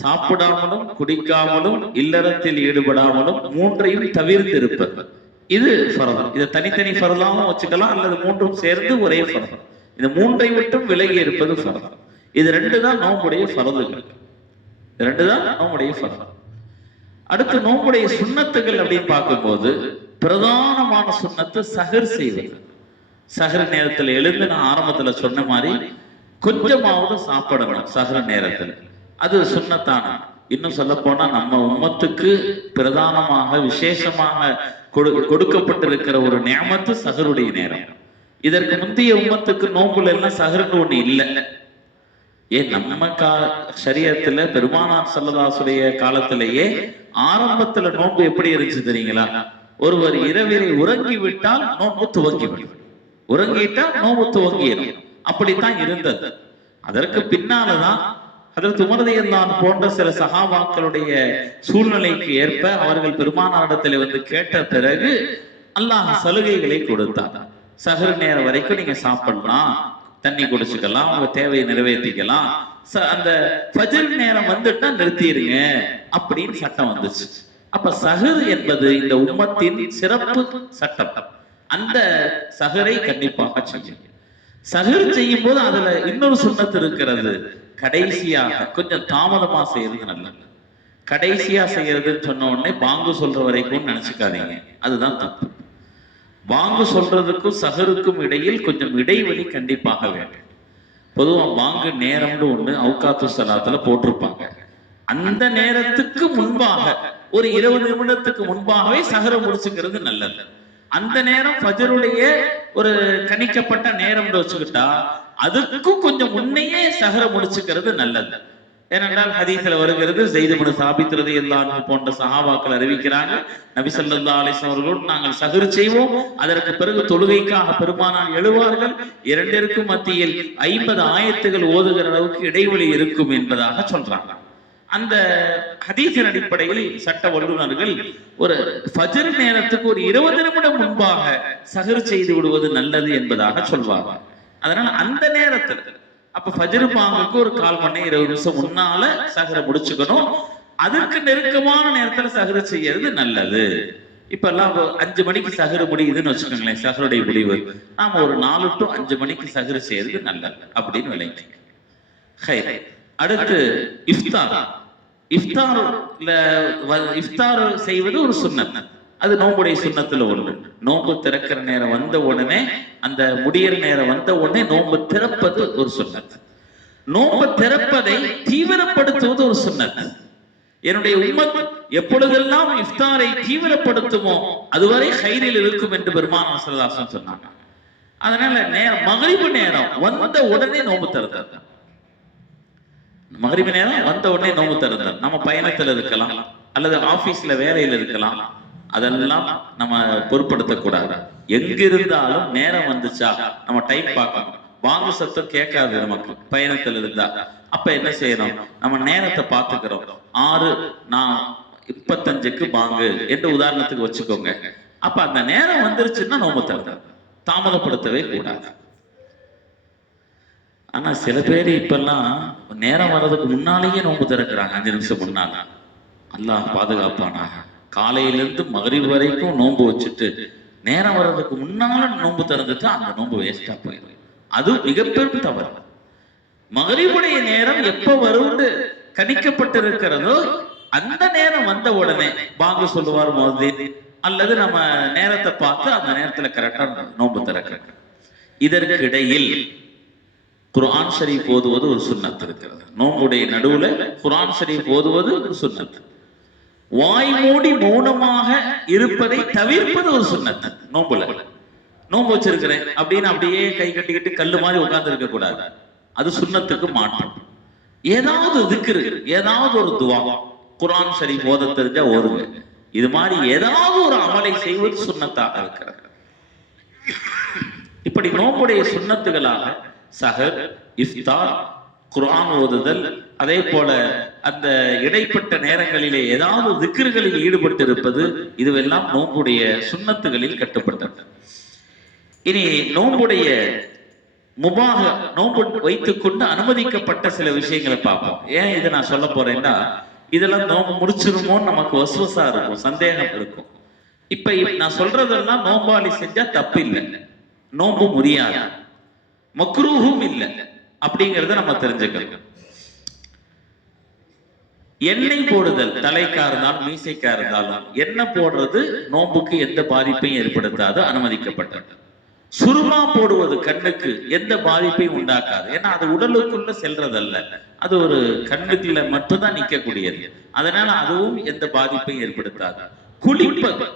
சாப்பிடாமலும் குடிக்காமலும் இல்லறத்தில் ஈடுபடாமலும் 3ஐயும் தவிர்த்து இருப்பது. இது ஃபர்து. இதை தனித்தனி ஃபர்தாவும் வச்சுக்கலாம், அல்லது 3ம் சேர்ந்து ஒரே ஃபர்து. இந்த 3ஐ விட்டும் விலகி இருப்பது ஃபர்து. இது 2 தான் நோம்புடைய ஃபர்துகள். 2 தான் நோம்புடைய ஃபர்து. அடுத்து நோம்புடைய சுன்னத்துகள் அப்படின்னு பார்க்கும்போது பிரதானமான சுன்னத்து சஹர் செய்வது. சஹர் நேரத்தில் எழுந்து நான் ஆரம்பத்துல சொன்ன மாதிரி கொஞ்சமாவது சாப்பிடணும் சஹர் நேரத்தில். அது சுன்னத்தான. இன்னும் சொல்ல போனா நம்ம உம்மத்துக்கு பிரதானமாக விசேஷமாக கொடுக்கப்பட்டிருக்கிற ஒரு நியமத்து சஹருடைய நேரம். இதற்கு முந்தைய உம்மத்துக்கு நோம்புல எல்லாம் சஹர்னு ஒண்ணு இல்லை. ஏன் நம்ம ஷரியத்துல பெருமானார் ஸல்லல்லாஹு காலத்திலேயே ஆரம்பத்துல நோன்பு எப்படி இருந்துச்சு தெரியுங்களா? ஒருவர் இரவிலே உறங்கி விட்டால் நோன்பு துவங்கிவிடும், உறங்கிட்டா நோன்பு துவங்கிடும். அப்படித்தான் இருந்தது. அதற்கு பின்னாலதான் ஹஜ்ரத் உமர் ரலியல்லாஹு போன்ற சில சஹாபாக்களுடைய சூழ்நிலைக்கு ஏற்ப அவர்கள் பெருமானாரிடத்தில் வந்து கேட்ட பிறகு அல்லாஹ் சலுகைகளை கொடுத்தார். சஹர் நேரம் வரைக்கும் நீங்க சாப்பிடலாம், தண்ணி குடிச்சுக்கலாம், உங்க தேவையை நிறைவேற்றிக்கலாம். அந்த ஃபஜ்ர் நேரம் வந்துட்டா நிறுத்திடுங்க அப்படின்னு சட்டம் வந்துச்சு. அப்ப சஹர் என்பது இந்த உம்மத்தின் சிறப்பு சட்டம். அந்த சஹரை கண்டிப்பாக செய்யும். சஹர் செய்யும் போது அதுல இன்னொரு சுன்னத்து இருக்கிறது. கடைசியாக கொஞ்சம் தாமதமா செய்யறது நல்லது. கடைசியா செய்யறதுன்னு சொன்ன உடனே பாங்கு சொல்ற வரைக்கும் நினைச்சுக்காதீங்க, அதுதான் தப்பு. பாங்கு சொல்றதுக்கும் சஹருக்கும் இடையில் கொஞ்சம் இடைவெளி கண்டிப்பாக வேண்டும். பொதுவா பாங்கு நேரம்னு ஒண்ணு அவுகாத்து ஸலாத்துல போட்டிருப்பாங்க. அந்த நேரத்துக்கு முன்பாக ஒரு 20 நிமிடத்துக்கு முன்பாகவே சஹர முடிச்சுக்கிறது நல்லது. அந்த நேரம் ஃபஜ்ருடைய ஒரு கணிக்கப்பட்ட நேரம் வச்சுக்கிட்டா அதுக்கும் கொஞ்சம் முன்னையே சஹர முடிச்சுக்கிறது நல்லது. ஏனென்றால் ஹதீஸ்ல வருகிறது, ஸைத் இப்னு சாபித் ரலியல்லாஹு அன்ஹு போன்ற சஹாபாக்கள் அறிவிக்கிறாங்க, நபி ஸல்லல்லாஹு அலைஹி வஸல்லம் அவர்களோடு நாங்கள் சஹர் செய்வோம், அதற்கு பிறகு தொழுகைக்காக பெருமானார் எழுவார்கள், இரண்டிற்கும் மத்தியில் 50 ஆயத்துகள் ஓதுகிற அளவுக்கு இடைவெளி இருக்கும் என்பதாக சொல்றாங்க. அந்த ஹதீஸின் அடிப்படையில் சட்ட வல்லுநர்கள் ஒரு ஃபஜ்ர் நேரத்துக்கு ஒரு 20 நிமிடம் முன்பாக சஹர் செய்து விடுவது நல்லது என்பதாக சொல்வாங்க. அதனால அந்த நேரத்தில் அப்ப ஃபஜ்ர் பாங்குக்கு ஒரு 1/4 மணி 20 நிமிஷம் முன்னால சஹரை முடிச்சுக்கணும். அதுக்கு நெருக்கமான நேரத்துல சஹர் செய்யறது நல்லது. இப்ப எல்லாம் 5 மணிக்கு சஹர் முடியுதுன்னு வச்சுக்கோங்களேன், சஹருடைய முடிவு, நாம ஒரு 4 to 5 மணிக்கு சஹர் செய்யறது நல்லது அப்படின்னு விளங்கி. அடுத்து இஃப்தார். இஃப்தார் செய்வது ஒரு சுன்னத், அது நோம்புடைய சுன்னத்துல ஒன்று. நோம்பு திறக்கிற நேரம் வந்த உடனே, அந்த முடியிற நேரம் வந்த உடனே நோம்பு திறப்பது ஒரு சுன்னத். நோம்பு திறப்பதை தீவிரப்படுத்துவது ஒரு சுன்னத். என்னுடைய உம்மத் எப்பொழுதெல்லாம் இஃப்தாரை தீவிரப்படுத்துமோ அதுவரை ஹைரில் இருக்கும் என்று பெருமானார் ஸல்லல்லாஹு அலைஹி வஸல்லம் சொன்னாங்க. அதனால மக்ரிப் நேரம் வந்த உடனே நோம்பு திறந்தார். மக்ரிப் நேரம் வந்த உடனே நோம்பு திறந்தார். நம்ம பயணத்துல இருக்கலாம் அல்லது ஆபீஸ்ல வேலையில இருக்கலாம், அதெல்லாம் நம்ம பொருட்படுத்தக்கூடாது. எங்க இருந்தாலும் நேரம் வந்துச்சா நம்ம டைம் பார்க்கணும். வாங்கு சத்தம் கேட்காது நமக்கு பயணத்துல இருந்தா. அப்ப என்ன செய்யணும், நம்ம நேரத்தை பார்த்துக்கிறோம். 6:25க்கு பாங்கு என்று உதாரணத்துக்கு வச்சுக்கோங்க. அப்ப அந்த நேரம் வந்துருச்சுன்னா நோம்பு திறந்தார், தாமதப்படுத்தவே கூடாது. ஆனா சில பேர் இப்பெல்லாம் நேரம் வர்றதுக்கு முன்னாலேயே நோம்பு திறக்கிறாங்க, 5 நிமிஷம் முன்னால. அல்லாஹ் பாதுகாப்பானாக. காலையிலிருந்து மக்ரிப் வரைக்கும் நோன்பு வச்சுட்டு நேரம் வர்றதுக்கு முன்னால நோன்பு திறந்துட்டா அந்த நோன்பு வேஸ்டா போயிடும். அது மிகப்பெரும் தவறு. மக்ரிபுடைய நேரம் எப்ப வரும்னு கணிக்கப்பட்டிருக்கிறதோ அந்த நேரம் வந்த உடனே பாங்கு சொல்லுவார் முஅத்தின், அல்லது நம்ம நேரத்தை பார்த்து அந்த நேரத்துல கரெக்டா நோன்பு திறக்கிறது. இதற்கிடையில் குர்ஆன் ஷரீஃப் ஓதுவது ஒரு சுன்னத் இருக்கிறது. நோம்புடைய நடுவுல குர்ஆன் ஷரீஃப் ஓதுவது ஒரு சுன்னத். வாய் மூடி மௌனமாக இருப்பதை தவிர்ப்பது ஒரு சுன்னத். நோம்புல நோம்பு வச்சிருக்கிறேன் அப்படின்னு அப்படியே கை கட்டிக்கிட்டு கல்லு மாதிரி உட்கார்ந்து இருக்க கூடாது, அது சுன்னத்துக்கு மாற்றம். ஏதாவது திக்ரு, ஏதாவது ஒரு துவா, குர்ஆன் ஷரீஃப் ஓத தெரிஞ்சா ஓதுங்க. இது மாதிரி ஏதாவது ஒரு அமலை செய்வது சுன்னத்தாக இருக்கிறது. இப்படி நோம்புடைய சுன்னத்துகளாக சஹர், இஃப்தார், குர்ஆன் ஓதுதல், அதே போல அந்த இடைப்பட்ட நேரங்களிலே ஏதாவது திக்ருகளில் ஈடுபட்டு இருப்பது, இதுவெல்லாம் நோம்புடைய சுன்னத்துகளில் கட்டுப்பட்டது. இனி நோம்புடைய முபாக, நோம்பு வைத்துக் கொண்டு அனுமதிக்கப்பட்ட சில விஷயங்களை பார்ப்போம். ஏன் இதை நான் சொல்ல போறேன்னா, இதெல்லாம் நோம்பு முடிச்சிருமோன்னு நமக்கு வசுவசா இருக்கும், சந்தேகம் இருக்கும். இப்ப நான் சொல்றதெல்லாம் நோம்பாளி செஞ்சா தப்பு இல்லை, நோம்பு முறியாது, மக்ரூஹும் இல்லை அப்படிங்கறத நம்ம தெரிஞ்சுக்கணும். எண்ணெய் போடுதல், தலைக்கா இருந்தாலும் மீசைக்கா இருந்தாலும் எண்ணெய் போடுறது நோம்புக்கு எந்த பாதிப்பையும் ஏற்படுத்தாது, அனுமதிக்கப்பட்டது. சுருமா போடுவது கண்ணுக்கு எந்த பாதிப்பையும் உண்டாக்காது, ஏன்னா அது உடலுக்குள்ள செல்றதல்ல, அது ஒரு கண்ணுக்குள்ள மட்டும்தான் நிக்கக்கூடியது. அதனால அதுவும் எந்த பாதிப்பையும் ஏற்படுத்தாது. குளிப்பது,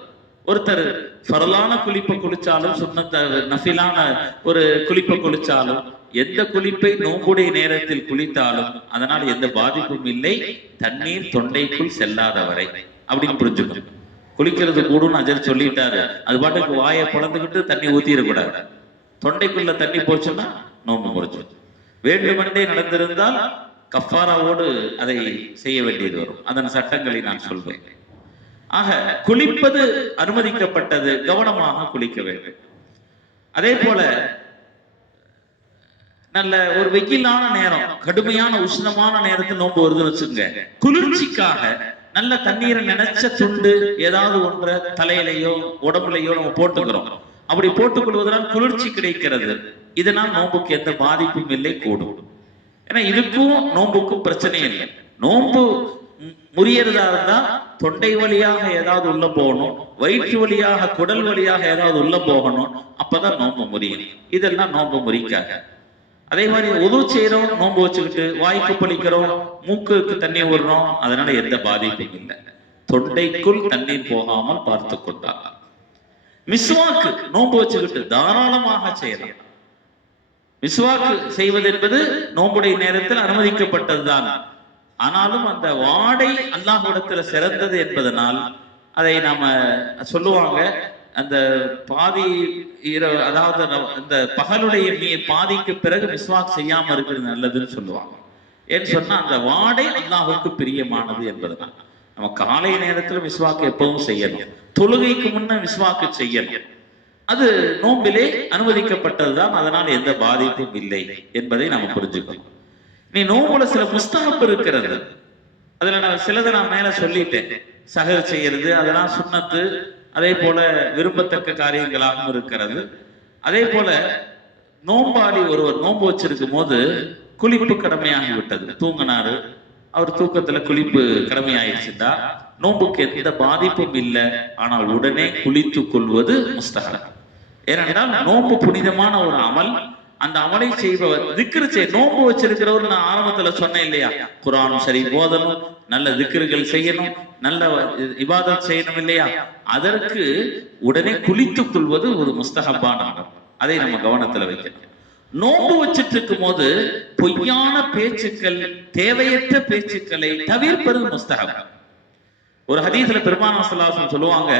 ஒருத்தர் ஃபர்லான குளிப்பை குளிச்சாலும் சுன்னத்த நஃபிலான ஒரு குளிப்பை குளிச்சாலும் எந்த குளிப்பை நோம்புடைய நேரத்தில் குளித்தாலும் அதனால் எந்த பாதிப்பும் இல்லை, தண்ணீர் தொண்டைக்குள் செல்லாதவரை அப்படின்னு புரிஞ்சுக்கணும். குளிக்கிறது கூடும் அஜர் சொல்லிட்டாரு, அது பாட்டுக்கு வாயை பிளந்துக்கிட்டு தண்ணி ஊத்திடக்கூடாது. தொண்டைக்குள்ள தண்ணி போச்சுன்னா நோம்பு முறிச்சு. வேண்டுமென்றே நடந்திருந்தால் கஃபாராவோடு அதை செய்ய வேண்டியது வரும். அதன் சட்டங்களை நான் சொல்வேன். ஆக குளிப்பது அனுமதிக்கப்பட்டது, கவனமாக குளிக்க வேண்டும். அதே போல நல்ல ஒரு வெயிலான நேரம், கடுமையான உஷ்ணமான நேரத்தில் நோன்பு வருதுன்னு வச்சுங்க, குளிர்ச்சிக்காக நல்ல தண்ணீரை நினைச்ச துண்டு ஏதாவது ஒன்றை தலையிலையோ உடம்புலையோ நம்ம போட்டுக்கிறோம். அப்படி போட்டுக் கொள்வதனால் குளிர்ச்சி கிடைக்கிறது. இதனால் நோம்புக்கு எந்த பாதிப்பும் இல்லை, கூடும். ஏன்னா இதுக்கும் நோம்புக்கும் பிரச்சனை இல்லை. நோம்பு முறியறதா இருந்தா தொண்டை வழியாக ஏதாவது உள்ள போகணும், வயிற்று வழியாக குடல் வழியாக ஏதாவது உள்ள போகணும், அப்பதான் நோன்பு முறியும். இதெல்லாம் நோன்பு முறிக்காக. அதே மாதிரி உது செய்யறோம், நோன்பு வச்சுக்கிட்டு வாய்க்கு பழிக்கிறோம், மூக்குக்கு தண்ணி விடுறோம், அதனால எந்த பாதிப்பும் இல்லை. தொண்டைக்குள் தண்ணீர் போகாமல் பார்த்து கொண்டார். மிஸ்வாக்கு நோன்பு வச்சுக்கிட்டு தாராளமாக செய்யலாம். மிஸ்வாக்கு செய்வது என்பது நோன்புடைய நேரத்தில் அனுமதிக்கப்பட்டதுதான். ஆனாலும் அந்த வாடை அல்லாஹ்விடத்துல சிறந்தது என்பதனால் அதை நாம சொல்லுவாங்க, அந்த பாதி அதாவது அந்த பகலுடைய பாதிக்கு பிறகு மிஸ்வாக் செய்யாம இருக்கிறது நல்லதுன்னு சொல்லுவாங்க. ஏன்னு சொன்னா அந்த வாடை அல்லாஹ்வுக்கு பிரியமானது என்பதுதான். நம்ம காலை நேரத்துல மிஸ்வாக்கு எப்பவும் செய்யணும், தொழுகைக்கு முன்ன மிஸ்வாக்கு செய்யணும். அது நோம்பிலே அனுமதிக்கப்பட்டதுதான், அதனால எந்த பாதிப்பும் இல்லை என்பதை நம்ம புரிஞ்சுக்கணும். நீ நோம்புல சில முஸ்தஹப் இருக்கிறது, அதுல நான் சிலதை நான் மேல சொல்லிட்டேன். சஹர் செய்யறது அதெல்லாம் சுன்னத்து, அதே போல விரும்பத்தக்க காரியங்களாகவும் இருக்கிறது. அதே போல நோம்பாடி ஒருவர் நோன்பு வச்சிருக்கும் போது குளிப்பு கடமையாகி விட்டது, தூங்கினாரு, அவர் தூக்கத்துல குளிப்பு கடமையாயிடுச்சுட்டா நோன்புக்கு எந்த பாதிப்பும் இல்லை. ஆனால் உடனே குளித்துக் கொள்வது முஸ்தஹப். ஏனென்றால் நோன்பு புனிதமான ஒரு அமல். அந்த அமலை செய்பவர் திக்ரு நோன்பு வச்சிருக்கிறவர், நான் ஆரம்பத்துல சொன்னேன் இல்லையா, குர்ஆன் சரி போதணும், நல்ல திக்ருகள் செய்யணும், நல்ல இபாதத் செய்யணும் இல்லையா, அதற்கு உடனே குளித்துக் கொள்வது ஒரு முஸ்தஹப்பான அமல். அதை நம்ம கவனத்துல வைக்கணும். நோன்பு வச்சிட்டு இருக்கும் போது பொய்யான பேச்சுக்கள், தேவையற்ற பேச்சுக்களை தவிர்ப்பது முஸ்தஹப். ஒரு ஹதீஸ்ல பெருமானார் ஸல்லல்லாஹு அலைஹி வஸல்லம் சொல்லுவாங்க,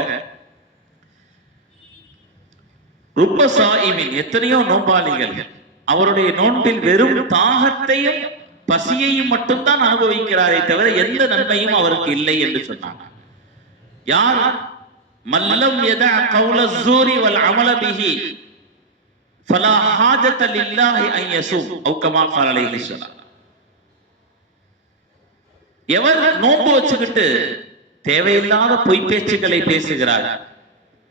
ருப்ப சாயிமின், எத்தனையோ நோன்பாளிகள் அவருடைய நோன்பில் வெறும் தாகத்தையும் பசியையும் மட்டும்தான் அனுபவிக்கிறாரே தவிர எந்த நன்மையும் அவருக்கு இல்லை என்று சொன்னாங்க. யார் மல்லம் யதா கௌல ஸூரி வல் அமல பிஹி ஃபலா ஹாஜத லில்லாஹி அன் யஸூம் அவ் கமா ஸல்லல்லாஹு அலைஹி வஸல்லம். எவர் நோன்பு வச்சுக்கிட்டு தேவையில்லாத பொய் பேச்சுக்களை பேசுகிறார்,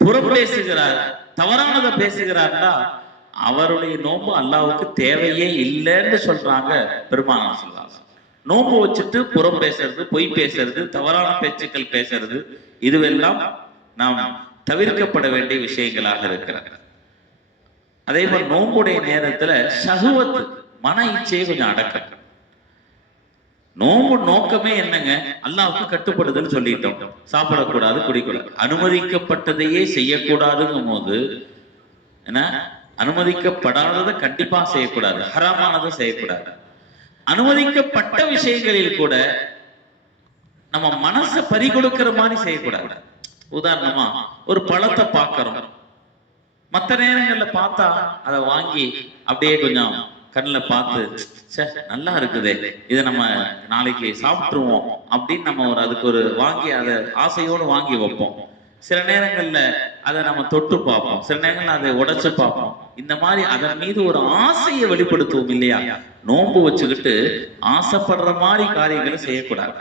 புறம் பேசுகிறார், தவறானதை பேசுகிறார்னா அவருடைய நோன்பு அல்லாஹ்வுக்கு தேவையே இல்லைன்னு சொல்றாங்க பெருமானார் ஸல்லல்லாஹு அலைஹி வஸல்லம். நோன்பு வச்சுட்டு புறம் பேசுறது, பொய் பேசுறது, தவறான பேச்சுக்கள் பேசுறது, இதுவெல்லாம் நாம் தவிர்க்கப்பட வேண்டிய விஷயங்களாக இருக்கிறது. அதே போல நோன்புடைய நேரத்துல ஷஹ்வத், மன இச்சையை கொஞ்சம் அடக்க. நோன்பு நோக்கமே என்னங்க, அல்லாஹ்வுக்கு கட்டுப்படுதல் சொல்லிட்டோம். சாப்பிடக்கூடாது, குடிக்கூடாது, அனுமதிக்கப்பட்டதையே செய்யக்கூடாதுங்கும் போது என்ன, அனுமதிக்கப்படாததை கண்டிப்பா செய்யக்கூடாது, ஹராமானதை செய்யக்கூடாது. அனுமதிக்கப்பட்ட விஷயங்களில் கூட நம்ம மனசை பறிகொடுக்கிற மாதிரி செய்யக்கூடாது. உதாரணமா ஒரு பழத்தை பார்க்கிறோம், மற்ற நேரங்கள்ல பார்த்தா அதை வாங்கி அப்படியே கொஞ்சம் கண்ணில் பார்த்து நல்லா இருக்குதே, இதை நம்ம நாளைக்கு சாப்பிட்டுருவோம் அப்படின்னு நம்ம அதுக்கு ஒரு வாங்கி அதை ஆசையோடு வாங்கி வைப்போம். சில நேரங்கள்ல அதை நம்ம தொட்டு பார்ப்போம், சில நேரங்கள்ல அதை உடைச்சு பார்ப்போம். இந்த மாதிரி அதன் மீது ஒரு ஆசையை வெளிப்படுத்துவோம் இல்லையா. நோன்பு வச்சுக்கிட்டு ஆசைப்படுற மாதிரி காரியங்களை செய்யக்கூடாது.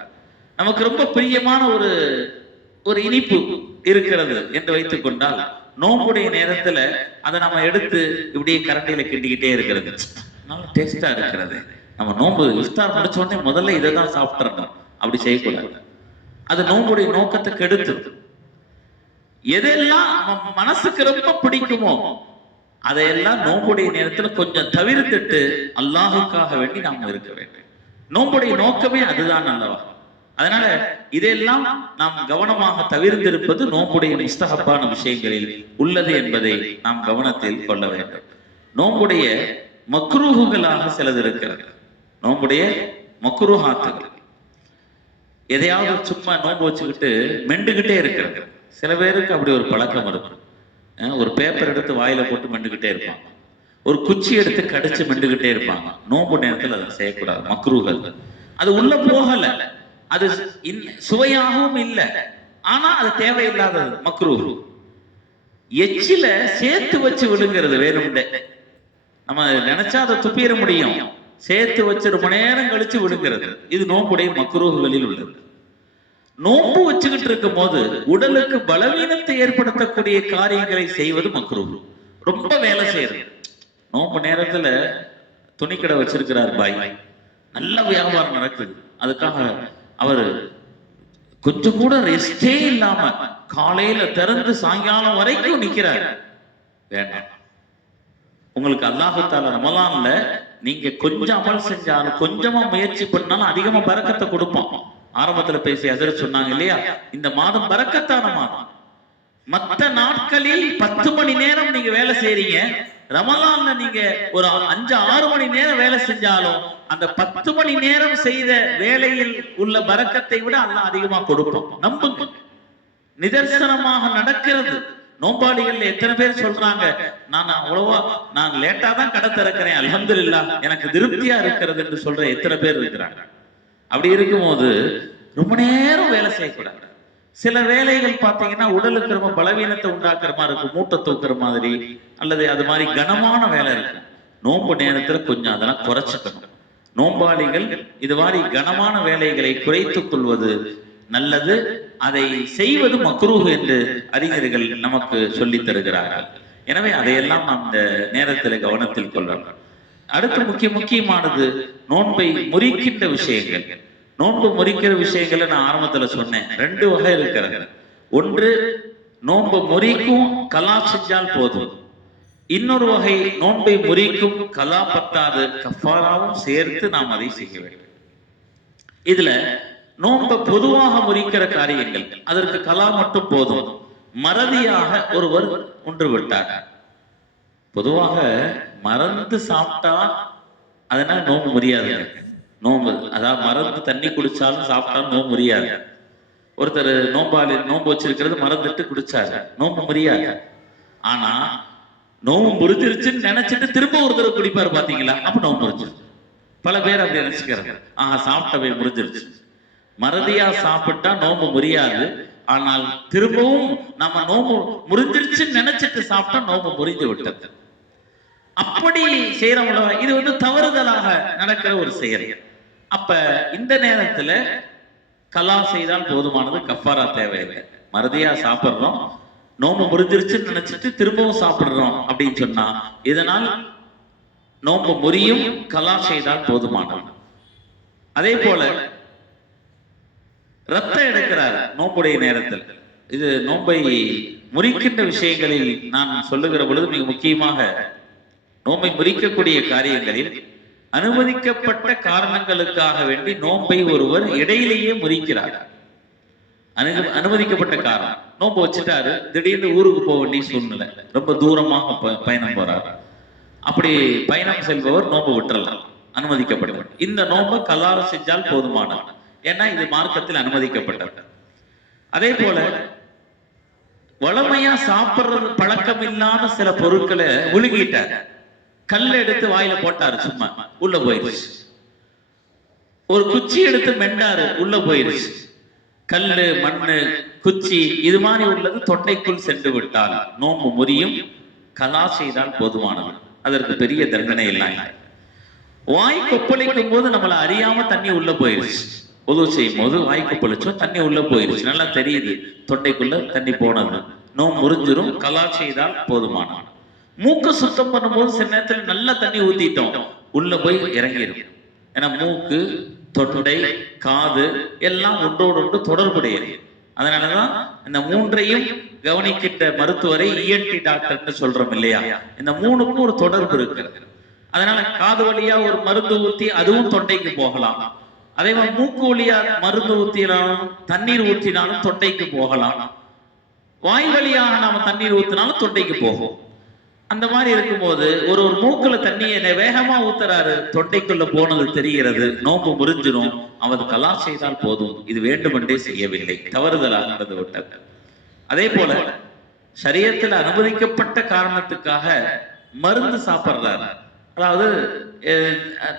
நமக்கு ரொம்ப பிரியமான ஒரு இனிப்பு இருக்கிறது என்று வைத்துக் கொண்டால் நோன்புடைய நேரத்துல அதை நம்ம எடுத்து இப்படியே கரண்டியில கிண்டிக்கிட்டே இருக்கிறது, நல்ல டேஸ்டா இருக்கிறது. நம்ம நோன்பு இஃப்தார் முடிச்ச உடனே முதல்ல இதை தான் சாப்பிட்டுறணும், அப்படி செய்யக்கூடாது. அது நோன்புடைய நோக்கத்தை கெடுத்து. எதெல்லாம் நம்ம மனசுக்கு ரொம்ப பிடிக்குமோ அதையெல்லாம் நோன்புடைய நேரத்துல கொஞ்சம் தவிர்த்துட்டு அல்லாஹுக்காக வேண்டி நாம இருக்க வேண்டும். நோன்புடைய நோக்கமே அதுதான் அல்லவா. அதனால இதையெல்லாம் நாம் கவனமாக தவிர்த்திருப்பது நோன்புடைய முஸ்தஹப்பான விஷயங்களில் உள்ளது என்பதை நாம் கவனத்தில் கொள்ள வேண்டும். நோன்புடைய மக்ரூஹுகளாக சிலது இருக்கிறது. நோன்புடைய மக்ரூஹாத்துகள், எதையாவது சும்மா நோன்பு வச்சுக்கிட்டு மெண்டுகிட்டே இருக்கிறது. சில பேருக்கு அப்படி ஒரு பழக்கம் இருக்கும். ஒரு பேப்பர் எடுத்து வாயில போட்டு மெண்டுகிட்டே இருப்பாங்க, ஒரு குச்சி எடுத்து கடிச்சு மெண்டுகிட்டே இருப்பாங்க. நோன்பு நேரத்தில் அதை செய்யக்கூடாது, மக்ரூஹல். அது உள்ள போகல, அது சுவையாகவும் இல்லை, ஆனா அது தேவையில்லாதது மக்ரூஹ். எச்சில சேர்த்து வச்சு விழுங்கிறது வேணும்டே, நம்ம நினைச்சா அதை துப்பிட முடியும், சேர்த்து வச்சு ரொம்ப நேரம் கழிச்சு விழுங்கிறது, இது நோன்புடைய மக்ரூஹ்களில் உள்ளது. நோன்பு வச்சுக்கிட்டு இருக்கும் போது உடலுக்கு பலவீனத்தை ஏற்படுத்தக்கூடிய காரியங்களை செய்வது மக்ரூஹ். ரொம்ப வேலை செய்யறது. நோன்பு நேரத்துல துணிக்கடை வச்சிருக்கிறார் பாய், நல்ல வியாபாரம் நடக்குது, அதுக்காக அவர் கொஞ்சம் கூட ரெஸ்டே இல்லாம காலையில திறந்து சாயங்காலம் வரைக்கும் நிக்கிறாரு. வேண்டாம். உங்களுக்கு அல்லாஹ் தஆலா ரமலான்ல நீங்க கொஞ்சம் அமல் செஞ்சாலும் கொஞ்சமா முயற்சி பண்ணாலும் அதிகமா பரக்கத்தை கொடுப்போம். ஆரம்பத்துல பேசி ஹஜ்ரத் சொன்னாங்க இல்லையா, இந்த மாதம் பரக்கத்தான மாதம். மற்ற நாட்களில் 10 மணி நேரம் நீங்க வேலை செய்றீங்க, ரமலான்ல நீங்க ஒரு 5-6 மணி நேரம் வேலை செஞ்சாலும் அந்த 10 மணி நேரம் செய்த வேலையில் உள்ள பரக்கத்தை விட அல்லாஹ் அதிகமா கொடுப்போம். நம்புங்க, நிதர்சனமாக நடக்கிறது. நோம்பாளிகள் எத்தனை பேர் சொல்றாங்க, நான் லேட்டா தான் கடை திறக்கிறேன், அல்ஹம்துலில்லாஹ் எனக்கு திருப்தியா இருக்கிறது என்று சொல்ற எத்தனை பேர் இருக்கிறாங்க. அப்படி இருக்கும்போது ரொம்ப நேரம் வேலை செய்யக்கூடாது. சில வேலைகள் பாத்தீங்கன்னா உடலுக்கு ரொம்ப பலவீனத்தை உண்டாக்குற மாதிரி இருக்கும், மூட்டை தூக்குற மாதிரி அல்லது அது மாதிரி கனமான வேலை இருக்கும். நோன்பு நேரத்துல கொஞ்சம் அதெல்லாம் குறைச்சிக்கணும். நோம்பாளிகள் இது மாதிரி கனமான வேலைகளை குறைத்துக் கொள்வது நல்லது. அதை செய்வது மக்ரூஹ் என்று அறிஞர்கள் நமக்கு சொல்லித் தருகிறார்கள். எனவே அதையெல்லாம் நாம் இந்த நேரத்தில் கவனத்தில் கொள்ளலாம். அடுத்து முக்கியமானது நோன்பை முறிக்கின்ற விஷயங்கள். நோன்பு முறிக்கிற விஷயங்களை நான் ஆரம்பத்துல சொன்னேன், 2 வகை இருக்கிறது. ஒன்று நோன்பு முறிக்கும் கலா செஞ்சால் போதும். இன்னொரு வகை நோன்பை முறிக்கும் கலா பத்தாது, கஃபாராவும் சேர்த்து நாம் அதை செய்ய வேண்டும். இதுல நோன்பை பொதுவாக முறிக்கிற காரியங்கள், அதற்கு கலா மட்டும் போதும். மறதியாக ஒருவர் ஒன்று விட்டார், பொதுவாக மறந்து சாப்பிட்டா அதனால நோன்பு முறியாது. நோன்பு அதாவது மறந்து தண்ணி குடிச்சாலும் சாப்பிட்டாலும் நோன்பு முறியாது. ஒருத்தர் நோன்பு வச்சிருக்கிறது மறந்துட்டு குடிச்சாரு, நோன்பு முறியாது. ஆனா நோன்பு முறிஞ்சிருச்சுன்னு நினைச்சிட்டு திரும்ப ஒருத்தர் குடிப்பாரு பாத்தீங்களா, அப்ப நோன்பு முறிஞ்சிருச்சு. பல பேர் அப்படி நினைச்சுக்கிறாங்க, சாப்பிட்டவை முறிஞ்சிருச்சு. மறதியா சாப்பிட்டா நோன்பு முறியாது. ஆனால் திரும்பவும் நம்ம நோன்பு முறிஞ்சிருச்சுன்னு நினைச்சிட்டு சாப்பிட்டா நோன்பு முறிந்து விட்டது. அப்படி செய்யறவங்கள இது தவறுதலாக நடக்கிற ஒரு செயல். அப்ப இந்த நேரத்துல கலா செய்தால் போதுமானது, கஃபாரா தேவையில்லை. மறதியா சாப்பிடுறோம், நோன்பு முறிஞ்சிருச்சுன்னு நினைச்சிட்டு திரும்பவும் சாப்பிடுறோம் அப்படின்னு சொன்னா இதனால் நோன்பு முறியும், கலா செய்தால் போதுமானது. அதே போல ரத்தம் எடுக்கிறார் நோன்புடைய நேரத்தில். இது நோன்பை முறிக்கின்ற விஷயங்களில் நான் சொல்லுகிற பொழுது மிக முக்கியமாக நோன்பை முறிக்கக்கூடிய காரியங்களில் அனுமதிக்கப்பட்ட காரணங்களுக்காக வேண்டி நோன்பை ஒருவர் இடையிலேயே முறிக்கிறார். அனுமதிக்கப்பட்ட காரணம், நோன்பு வச்சுட்டாரு, திடீர்னு ஊருக்கு போக வேண்டிய சூழ்நிலை, ரொம்ப தூரமாக பயணம் போறாரு. அப்படி பயணம் செல்பவர் நோன்பு விட்டுறலாம், அனுமதிக்கப்பட்டவர். இந்த நோன்பை கலார செஞ்சால் போதுமானது, ஏன்னா இது மார்க்கத்தில் அனுமதிக்கப்பட்டது. அதே போல வளமையா சாப்பிடுறது பழக்கம் இல்லாத சில பொருட்களை உழுகிட்டார், கல் எடுத்து வாயில போட்டாரு, சும்மா உள்ள போயிருச்சு. ஒரு குச்சி எடுத்து மெண்டாரு, உள்ள போயிருச்சு. கல்லு, மண்ணு, குச்சி இது மாதிரி உள்ளது தொண்டைக்குள் சென்று விட்டால் நோன்பு முறியும், கலா செய்தால் போதுமானது, அதற்கு பெரிய தண்டனை இல்லை. வாய் கொப்பளிக்கும் போது நம்மள அறியாம தண்ணி உள்ள போயிருச்சு, உது செய்யும் போது வாய் கொப்பளிச்சோம், தண்ணி உள்ள போயிருச்சு, நல்லா தெரியுது தொண்டைக்குள்ள தண்ணி போனது, நோன்பு முறிஞ்சிரும், கலா செய்தால் போதுமானது. மூக்கு சுத்தம் பண்ணும்போது சில நேரத்தில் நல்ல தண்ணி ஊத்திட்டோம், உள்ள போய் இறங்கிடும். ஏன்னா மூக்கு, தொண்டை, காது எல்லாம் ஒன்றோடு தொடர்புடையது. அதனாலதான் இந்த 3ஐயும் கவனிக்கின்ற மருத்துவரை இஎன்டி டாக்டர்னு சொல்றோம் இல்லையா, இந்த 3க்கும் ஒரு தொடர்பு இருக்கிறது. அதனால காது வழியா ஒரு மருந்து ஊத்தி அதுவும் தொண்டைக்கு போகலாம். அதே மாதிரி மூக்கு வழியா மருந்து ஊத்தினாலும் தண்ணீர் ஊற்றினாலும் தொண்டைக்கு போகலாம். வாய் வழியாக நாம தண்ணீர் ஊத்தினாலும் தொண்டைக்கு போகும். அந்த மாதிரி இருக்கும்போது ஒரு மூக்குல தண்ணியை வேகமா ஊத்துறாரு, தொண்டைக்குள்ள போனது தெரிகிறது, நோன்பு முறிஞ்சிடும், அவர் கலா செய்தால் போதும். இது வேண்டுமென்றே செய்யவில்லை, தவறுதலாக நடந்து விட்டது. அதே போல ஷரியத்தில் அனுமதிக்கப்பட்ட காரணத்துக்காக மருந்து சாப்பிடுறாரு. அதாவது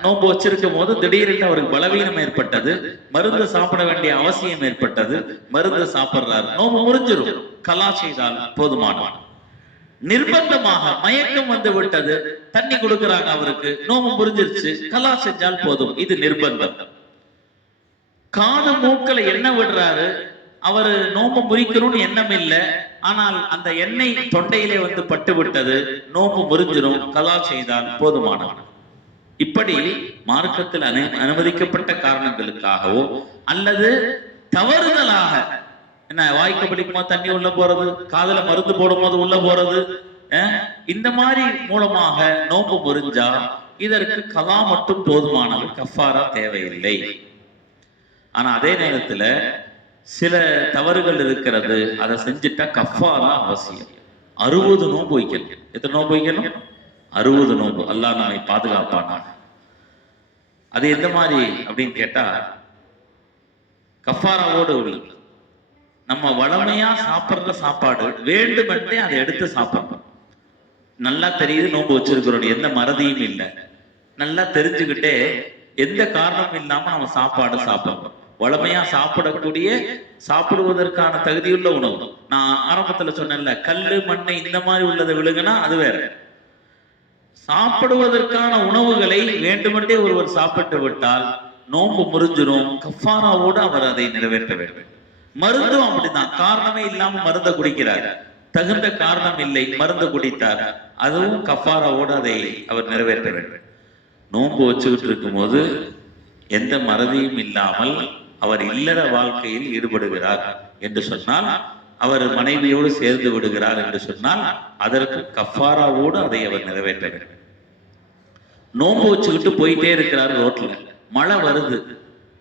நோன்பு வச்சிருக்கும் போது திடீரென்று அவருக்கு பலவீனம் ஏற்பட்டது, மருந்து சாப்பிட வேண்டிய அவசியம் ஏற்பட்டது, மருந்து சாப்பிடுறாரு, நோன்பு முறிஞ்சிடும், கலா செய்தால் போதுமானது. நிர்பந்தமாக மயக்கம் வந்து விட்டது, தண்ணி கொடுக்கிறாங்க அவருக்கு, நோம்பு முறிஞ்சிருச்சு, கலா செஞ்சால் போதும், இது நிர்பந்தம். காது மூக்கல எண்ணெய் விடுறாரு, அவரு நோம்பு முறிக்கணும்னு எண்ணம் இல்லை, ஆனால் அந்த எண்ணெய் தொண்டையிலே வந்து பட்டு விட்டது, நோம்பு முறிஞ்சிரும், கலா செய்தால் போதுமானது. இப்படி மார்க்கத்தில் அனுமதிக்கப்பட்ட காரணங்களுக்காகவோ அல்லது தவறுதலாக என்ன வாய்க்கு பிடிக்குமா தண்ணி உள்ள போறது, காதுல மருந்து போடும் போது உள்ள போறது, இந்த மாதிரி மூலமாக நோன்பு முறிஞ்சா இதற்கு கலா மட்டும் போதுமானது, கஃபாரா தேவையில்லை. ஆனா அதே நேரத்துல சில தவறுகள் இருக்கிறது, அதை செஞ்சுட்டா கஃபாரா அவசியம். 60 நோன்பு வைக்கணும். எத்தனை நோன்பு வைக்கணும்? 60 நோன்பு. அல்லாஹ் நம்மை பாதுகாப்பானா. அது எந்த மாதிரி அப்படின்னு கேட்டா, கஃபாராவோடு உள்ளது. நம்ம வளமையா சாப்பிடுற சாப்பாடு வேண்டுமென்றே அதை எடுத்து சாப்பிடணும். நல்லா தெரியுது நோன்பு வச்சிருக்கிறோம், எந்த மறதியும் இல்லை, நல்லா தெரிஞ்சுக்கிட்டே எந்த காரணமும் இல்லாம நம்ம சாப்பாடு சாப்பிடணும். வளமையா சாப்பிடக்கூடிய, சாப்பிடுவதற்கான தகுதியுள்ள உணவு. நான் ஆரம்பத்துல சொன்னேன்ல, கல்லு மண்ணை இந்த மாதிரி உள்ளதை விழுகுனா அது வேற. சாப்பிடுவதற்கான உணவுகளை வேண்டுமென்றே ஒருவர் சாப்பிட்டு விட்டால் நோன்பு முறிஞ்சிரும். கஃபாராவோடு அவர் அதை நிறைவேற்ற வேண்டும். மருந்தும் அப்படிதான், காரணமே இல்லாம மருந்த குடிக்கிறார், தகுந்த காரணம் இல்லை, மருந்து குடித்தார், அதுவும் கஃபாராவோடு அதை அவர் நிறைவேற்ற வேண்டும். நோன்பு வச்சுக்கிட்டு இருக்கும் போது எந்த மறதியும் இல்லாமல் அவர் இல்லற வாழ்க்கையில் ஈடுபடுகிறார் என்று சொன்னால், அவர் மனைவியோடு சேர்ந்து விடுகிறார் என்று சொன்னால், அதற்கு கஃபாராவோடு அதை அவர் நிறைவேற்ற வேண்டும். நோன்பு வச்சுக்கிட்டு போயிட்டே இருக்கிறார், ரோட்ல மழை வருது,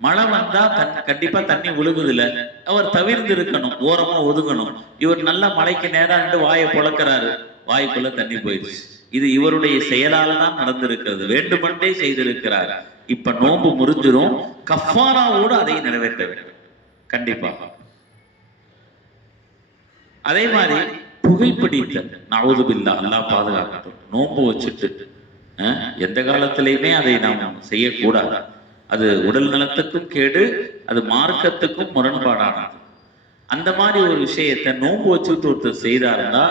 மழை வந்தா கண்டிப்பா தண்ணி விழுகுதுல, அவர் தவிர்த்து இருக்கணும், ஓரமா ஒதுங்கணும். இவர் நல்ல மழைக்கு நேரம் வாயை புழக்கிறாரு, வாய்க்குள்ள தண்ணி போயிடுச்சு. இது இவருடைய செயலால தான் நடந்திருக்கிறது, வேண்டுமென்றே செய்திருக்கிறார். இப்ப நோன்பு முறிஞ்சிரும், கஃபாராவோடு அதை நிறைவேற்ற வேண்டும் கண்டிப்பா. அதே மாதிரி புகைப்பிடித்தல், நவுது பில்லா, அல்லாஹ் பாதுகாக்கட்டும். நோன்பு வச்சுட்டு எந்த காலத்திலையுமே அதை நாம் செய்யக்கூடாது. அது உடல் நலத்துக்கும் கேடு, அது மார்க்கத்துக்கும் முரண்பாடானது. அந்த மாதிரி ஒரு விஷயத்தை நோன்பு வச்சுட்டு ஒருத்தர் செய்தாருன்னா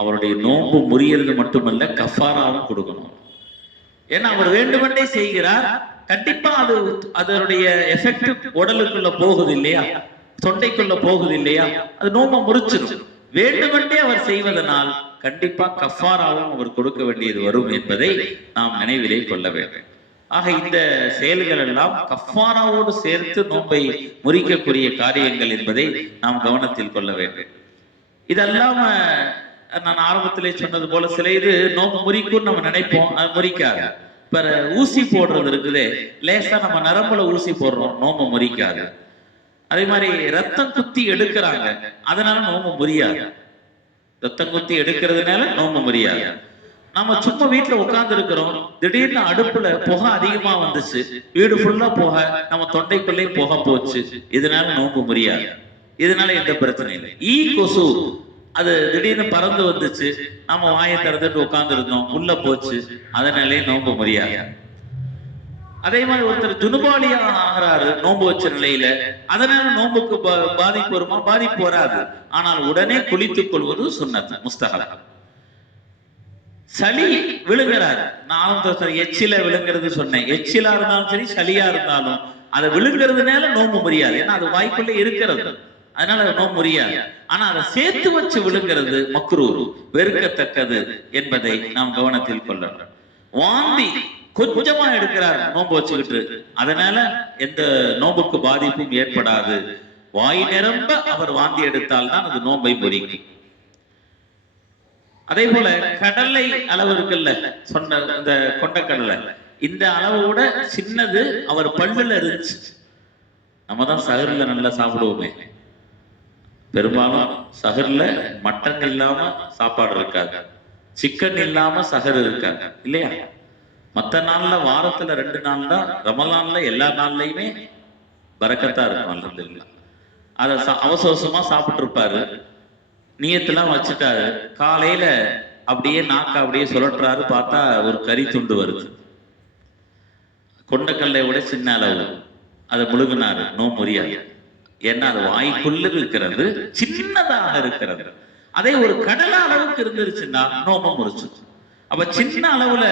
அவருடைய நோன்பு முறியறது மட்டுமல்ல, கஃபாராவும் கொடுக்கணும். ஏன்னா அவர் வேண்டுமென்றே செய்கிறார், கண்டிப்பா அது அதனுடைய எஃபெக்ட் உடலுக்குள்ள போகுது இல்லையா, தொண்டைக்குள்ள போகுது இல்லையா, அது நோன்பை முறிச்சிடும். வேண்டுமென்றே அவர் செய்வதனால் கண்டிப்பா கஃபாராவும் அவர் கொடுக்க வேண்டியது வரும் என்பதை நாம் நினைவிலே கொள்ள வேண்டும். ஆக இந்த செயல்கள் எல்லாம் கஃபாராவோடு சேர்த்து நோன்பை முறிக்கக்கூடிய காரியங்கள் என்பதை நாம் கவனத்தில் கொள்ள வேண்டும். இதெல்லாம நான் ஆரம்பத்திலே சொன்னது போல சில இது நோன்பு முறிக்கும் நம்ம நினைப்போம், அது முறிக்காது. இப்ப ஊசி போடுறது இருக்குதே, லேசா நம்ம நரம்புல ஊசி போடுறோம், நோன்பு முறிக்காது. அதே மாதிரி ரத்தம் குத்தி எடுக்கிறாங்க, அதனால நோன்பு முறியாது. ரத்தம் குத்தி எடுக்கிறதுனால நோன்பு முறியாது. நம்ம சும்மா வீட்டுல உட்கார்ந்து இருக்கிறோம், திடீர்னு அடுப்புல புகை அதிகமா வந்துச்சு, வீடு ஃபுல்லா புகை, நம்ம தொண்டைக்குள்ளே புகை போச்சு, இதனால நோன்பு முறியாது. இதனால எந்த பிரச்சனை இல்லை. ஈ கொசு அது திடீர்னு பறந்து வந்துச்சு, நம்ம வாயை திறந்துட்டு உட்கார்ந்து இருந்தோம், உள்ள போச்சு, அதனாலே நோன்பு முறியாது. அதே மாதிரி ஒருத்தர் ஜுனுபாலியா ஆகிறாரு நோன்பு வச்ச நிலையில, அதனால நோன்புக்கு பாதிப்பு வருமா? பாதிப்பு வராது. ஆனால் உடனே குளித்துக் கொள்வது சுன்னத், முஸ்தஹப். சளி விழுங்குறாரு, நான் எச்சில விழுங்குறது சொன்னேன், எச்சிலா இருந்தாலும் சரி சளியா இருந்தாலும் அதை விழுங்குறதுனால நோன்பு முறியாது. ஏன்னா அது வாய்க்குள்ளே இருக்கிறது, அதனால நோன்பு முறியாது. ஆனா அதை சேர்த்து வச்சு விழுங்குறது மக்ரூஹ், வெறுக்கத்தக்கது என்பதை நாம் கவனத்தில் கொள்ளணும். வாந்தி கொஞ்சமா எடுக்கிறார் நோன்பு வச்சுக்கிட்டு, அதனால எந்த நோன்புக்கு பாதிப்பும் ஏற்படாது. வாய் நிரம்ப அவர் வாந்தி எடுத்தால் தான் அது நோன்பை முறிக்கும். அதே போல கடலை அளவு இருக்குல்ல, சொன்ன இந்த கொண்டக்கடலை, இந்த அளவு விட சின்னது அவர் பல்லுல இருந்துச்சு. நம்ம தான் சஹர்ல நல்லா சாப்பிடுவோமே, பெரும்பாலும் சஹர்ல மட்டன் இல்லாம சாப்பாடு இருக்காது, சிக்கன் இல்லாம சஹர் இருக்காது இல்லையா. மற்ற நாள்ல வாரத்துல 2 நாள் தான், ரமலான்ல எல்லா நாள்லயுமே பரக்கத்தா இருக்கும் அல்ஹம்துலில்லாஹ். அதை அவசரமா சாப்பிட்டு இருப்பாரு, நியத்தெல்லாம் வச்சுட்டாரு, காலையில அப்படியே நாக்க அப்படியே சுழற்றாரு, பார்த்தா ஒரு கறி துண்டு வருது, கொண்டக்கல்லை விட சின்ன அளவு, அதை முழுகினாரு, நோன்பு முறியாது. ஏன்னா அது வாய்க்குள்ள இருக்கிறது, சின்னதாக இருக்கிறது. அதே ஒரு கடலை அளவுக்கு இருந்துருச்சுன்னா நோன்பு முறிச்சு. அப்ப சின்ன அளவுல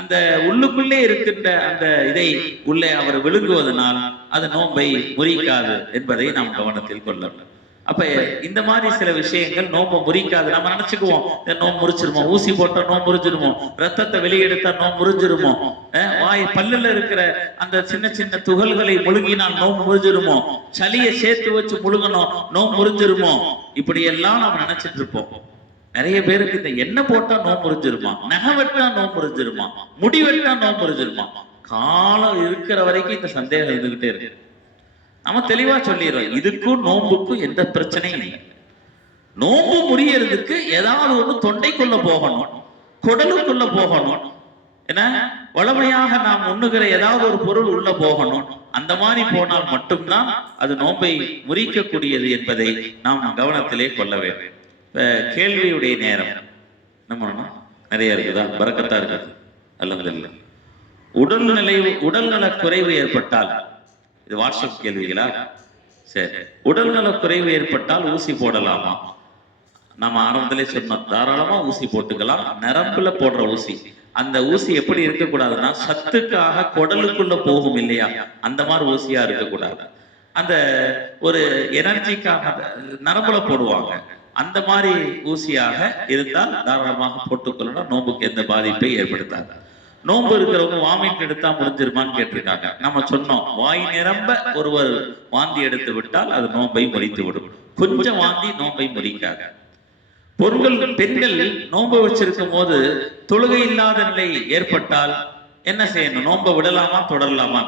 அந்த உள்ளுக்குள்ளே இருக்கின்ற அந்த இதை உள்ளே அவர் விழுங்குவதனால் அது நோன்பை முறிக்காது என்பதை நாம் கவனத்தில் கொள்ளலாம். அப்ப இந்த மாதிரி சில விஷயங்கள் நோம்பு முறிக்காது. நம்ம நினைச்சுக்குவோம் நோம்பு முறிச்சிருமோ, ஊசி போட்டா நோம்பு முறிஞ்சிருமோ, ரத்தத்தை வெளியெடுத்தா நோம்பு முறிஞ்சிருமோ, வாய் பல்லுல இருக்கிற அந்த சின்ன சின்ன துகள்களை முழுங்கினால் நோம்பு முறிஞ்சிருமோ, சளியை சேர்த்து வச்சு முழுங்கணும் நோம்பு முறிஞ்சிருமோ, இப்படி எல்லாம் நம்ம நினைச்சிட்டு இருப்போம். நிறைய பேருக்கு இந்த எண்ணெய் போட்டா நோம்பு முறிஞ்சிருமா, நகை வெட்டா நோம்பு முறிஞ்சிருமா, முடி வெட்டா நோம்பு முறிஞ்சிருமா, காலம் இருக்கிற வரைக்கும் இந்த சந்தேகம் இருந்துகிட்டே இருக்கு. நம்ம தெளிவா சொல்லிடுறோம், இதுக்கும் நோம்புக்கும் எந்த பிரச்சனையும் இல்லை. நோம்பு முறியறதுக்கு ஏதாவது ஒண்ணு தொண்டைக்குள்ள போகணும், குடலுக்குள்ள போகணும், ஏன்னா வளமையாக நாம் உண்ணுகிற ஏதாவது ஒரு பொருள் உள்ள போகணும். அந்த மாதிரி போனால் மட்டும்தான் அது நோம்பை முறிக்கக்கூடியது என்பதை நாம் கவனத்திலே கொள்ள வேண்டும். கேள்வியுடைய நேரம் நம்ம நிறைய இருக்குதா, பரக்கத்தா இருக்குது. அல்ஹம்துலில்லாஹ். உடல்நல குறைவு ஏற்பட்டால், இது வாட்ஸ்அப் கேள்விகளா? சரி, உடல்நல குறைவு ஏற்பட்டால் ஊசி போடலாமா? நம்ம ஆரம்பத்திலே சொன்னோம், தாராளமா ஊசி போட்டுக்கலாம். நரம்புல போடுற ஊசி, அந்த ஊசி எப்படி இருக்கக்கூடாதுன்னா சத்துக்காக குடலுக்குள்ள போகும் இல்லையா, அந்த மாதிரி ஊசியா இருக்கக்கூடாது. அந்த ஒரு எனர்ஜிக்காக நரம்புல போடுவாங்க, அந்த மாதிரி ஊசியாக இருந்தால் தாராளமாக போட்டுக்கொள்ளணும். நோம்புக்கு எந்த பாதிப்பை ஏற்படுத்தாது. நோன்பு இருக்கிறவங்க வாமிட் எடுத்தா முடிஞ்சிருமான்னு கேட்டிருக்காங்க. நம்ம சொன்னோம், வாய் நிரம்ப ஒருவர் வாந்தி எடுத்து விட்டால் அது நோன்பை முறித்து விடும். கொஞ்சம் வாந்தி நோன்பை முறிக்காது. பெண்கள் நோன்பு வச்சிருக்கும் போது தொழுகை இல்லாத நிலை ஏற்பட்டால் என்ன செய்யணும்? நோன்பை விடலாமா தொடரலாமா?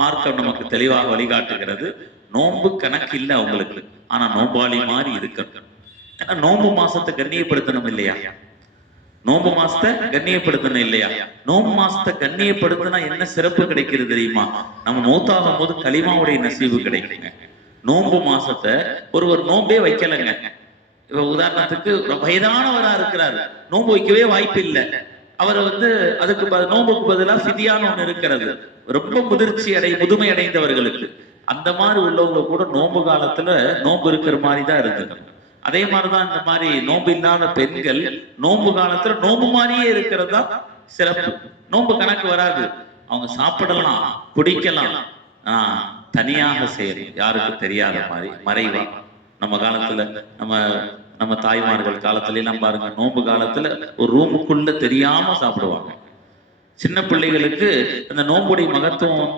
மார்க்கம் நமக்கு தெளிவாக வழிகாட்டுகிறது. நோன்பு கணக்கு இல்லை அவங்களுக்கு, ஆனா நோம்பாளி மாதிரி இருக்கணும். ஏன்னா நோன்பு மாசத்தை கண்ணியப்படுத்தணும் இல்லையா? நோம்பு மாசத்தை கண்ணியப்படுத்தணும் இல்லையா? நோம்பு மாசத்தை கண்ணியப்படுத்தினா என்ன சிறப்பு கிடைக்கிறது தெரியுமா? நம்ம மௌத்தாகும் போது கலிமாவுடைய நசீபு கிடைக்குங்க. நோம்பு மாசத்தை ஒருவர் நோம்பே வைக்கலங்க, இப்ப உதாரணத்துக்கு வயதானவரா இருக்கிறாரு, நோம்பு வைக்கவே வாய்ப்பு இல்லை, அவர் அதுக்கு நோம்புக்கு பதிலாக ஃபிதியான்னு ஒண்ணு இருக்கிறது, ரொம்ப முதுமை அடைந்தவர்களுக்கு. அந்த மாதிரி உள்ளவங்க கூட நோம்பு காலத்துல நோம்பு இருக்கிற மாதிரி தான் இருந்தது. அதே மாதிரிதான் இந்த மாதிரி நோம்பு இல்லாத பெண்கள் நோம்பு காலத்துல நோம்பு மாதிரியே இருக்கிறது தான் சிறப்பு. நோம்பு கணக்கு வராது, அவங்க சாப்பிடலாம், குடிக்கலாம், தனியாக செய்யணும், யாருக்கும் தெரியாத மாதிரி மறைவா. நம்ம காலத்துல நம்ம தாய்மார்கள் காலத்துல எல்லாம் பாருங்க, நோம்பு காலத்துல ஒரு ரூமுக்குள்ள தெரியாம சாப்பிடுவாங்க. சின்ன பிள்ளைகளுக்கு அந்த நோம்புடைய மகத்துவம்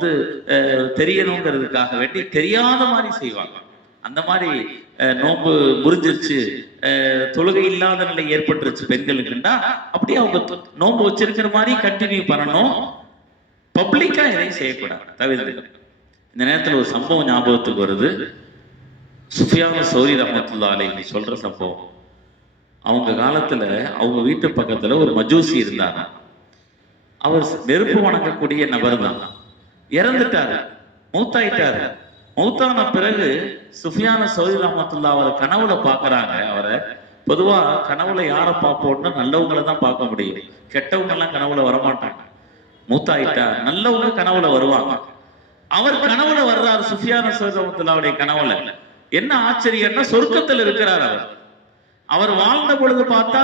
தெரியணுங்கிறதுக்காக வேண்டி தெரியாத மாதிரி செய்வாங்க. அந்த மாதிரி நோம்பு முறிஞ்சிருச்சு, தொழுகை இல்லாத நிலை ஏற்பட்டுருச்சு பெண்களுக்குண்டா, அப்படியே அவங்க நோம்பு வச்சிருக்கிற மாதிரி கண்டினியூ பண்ணணும். பப்ளிக்கா எதையும் செய்யக்கூடாது, தவிர்த்துக்கணும். இந்த நேரத்தில் ஒரு சம்பவம் ஞாபகத்துக்கு வருது. சுஃபியான் சௌரி ரஹ்மத்துல்லாஹி அலைஹி சொல்ற சம்பவம். அவங்க காலத்துல அவங்க வீட்டு பக்கத்துல ஒரு மஜூசி இருந்தாங்க. அவர் நெருப்பு வணங்கக்கூடிய நபர் தான். இறந்துட்டாரு, மௌத்தாயிட்டாரு. மௌத்தான பிறகு சுஃபியான் சௌரி ரஹ்மத்துல்லாஹி அவரை கனவுல பாக்குறாங்க. அவரை பொதுவா கனவுல யாரை பார்ப்போம்னா நல்லவங்களை தான் பார்க்க முடியும், கெட்டவங்க எல்லாம் கனவுல வரமாட்டாங்க. மூத்தாயிட்டா நல்லவங்க கனவுல வருவாங்க. அவர் கனவுல வர்றாரு, சுஃபியான் சௌரி ரஹ்மத்துல்லாஹுடைய கனவுல. என்ன ஆச்சரியம்னா சொர்க்கத்தில் இருக்கிறார். அவர் வாழ்ந்த பொழுது பார்த்தா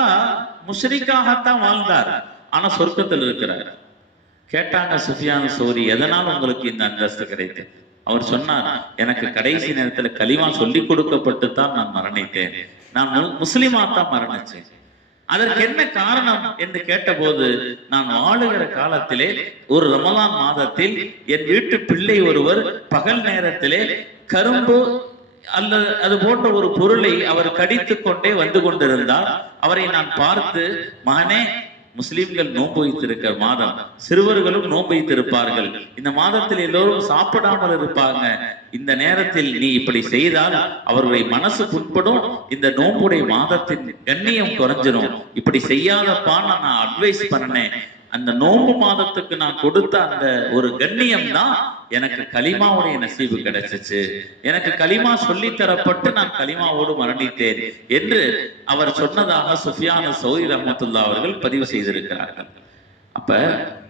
முஷ்ரிக்காகத்தான் வாழ்ந்தார், ஆனா சொர்க்கத்தில் இருக்கிறார். கேட்டாங்க சுஃபியான் சௌரி, எதனால் உங்களுக்கு இந்த அந்தஸ்து கிடைத்தது? அவர் சொன்னார், எனக்கு கடைசி நேரத்துல கலிமா சொல்லி கொடுக்கப்பட்டு தான் நான் மரணித்தேன், நான் முஸ்லிமா தான் மரணிச்சேன். அதற்கு என்ன காரணம் என்று கேட்டபோது, நான் வாழுகிற காலத்திலே ஒரு ரமலான் மாதத்தில் என் வீட்டு பிள்ளை ஒருவர் பகல் நேரத்திலே கரும்பு அல்லது அது போன்ற ஒரு பொருளை அவர் கடித்துக் கொண்டே வந்து கொண்டிருந்தார். அவரை நான் பார்த்து, மகனே, முஸ்லிம்கள் நோன்பு வைத்திருக்கிற மாதம், சிறுவர்களும் நோன்பு வைத்திருப்பார்கள், இந்த மாதத்தில் எல்லோரும் சாப்பிடாமல் இருப்பாங்க, இந்த நேரத்தில் நீ இப்படி செய்தால் அவருடைய மனசு புண்படும், இந்த நோன்புடைய மாதத்தின் கண்ணியம் குறைஞ்சிடும், இப்படி செய்யாதப்பான்னு நான் அட்வைஸ் பண்ணேன். அந்த நோன்பு மாதத்துக்கு நான் கொடுத்த அந்த ஒரு கண்ணியம் தான் எனக்கு கலிமாவுடைய நசீபு கிடைச்சிச்சு, எனக்கு கலிமா சொல்லி தரப்பட்டு நான் கலிமாவோடு மரணித்தேன் என்று அவர் சொன்னதாக சுஃபியான் சௌரி ரஹ்மத்துல்லாஹி அவர்கள் பதிவு செய்திருக்கிறார்கள். அப்ப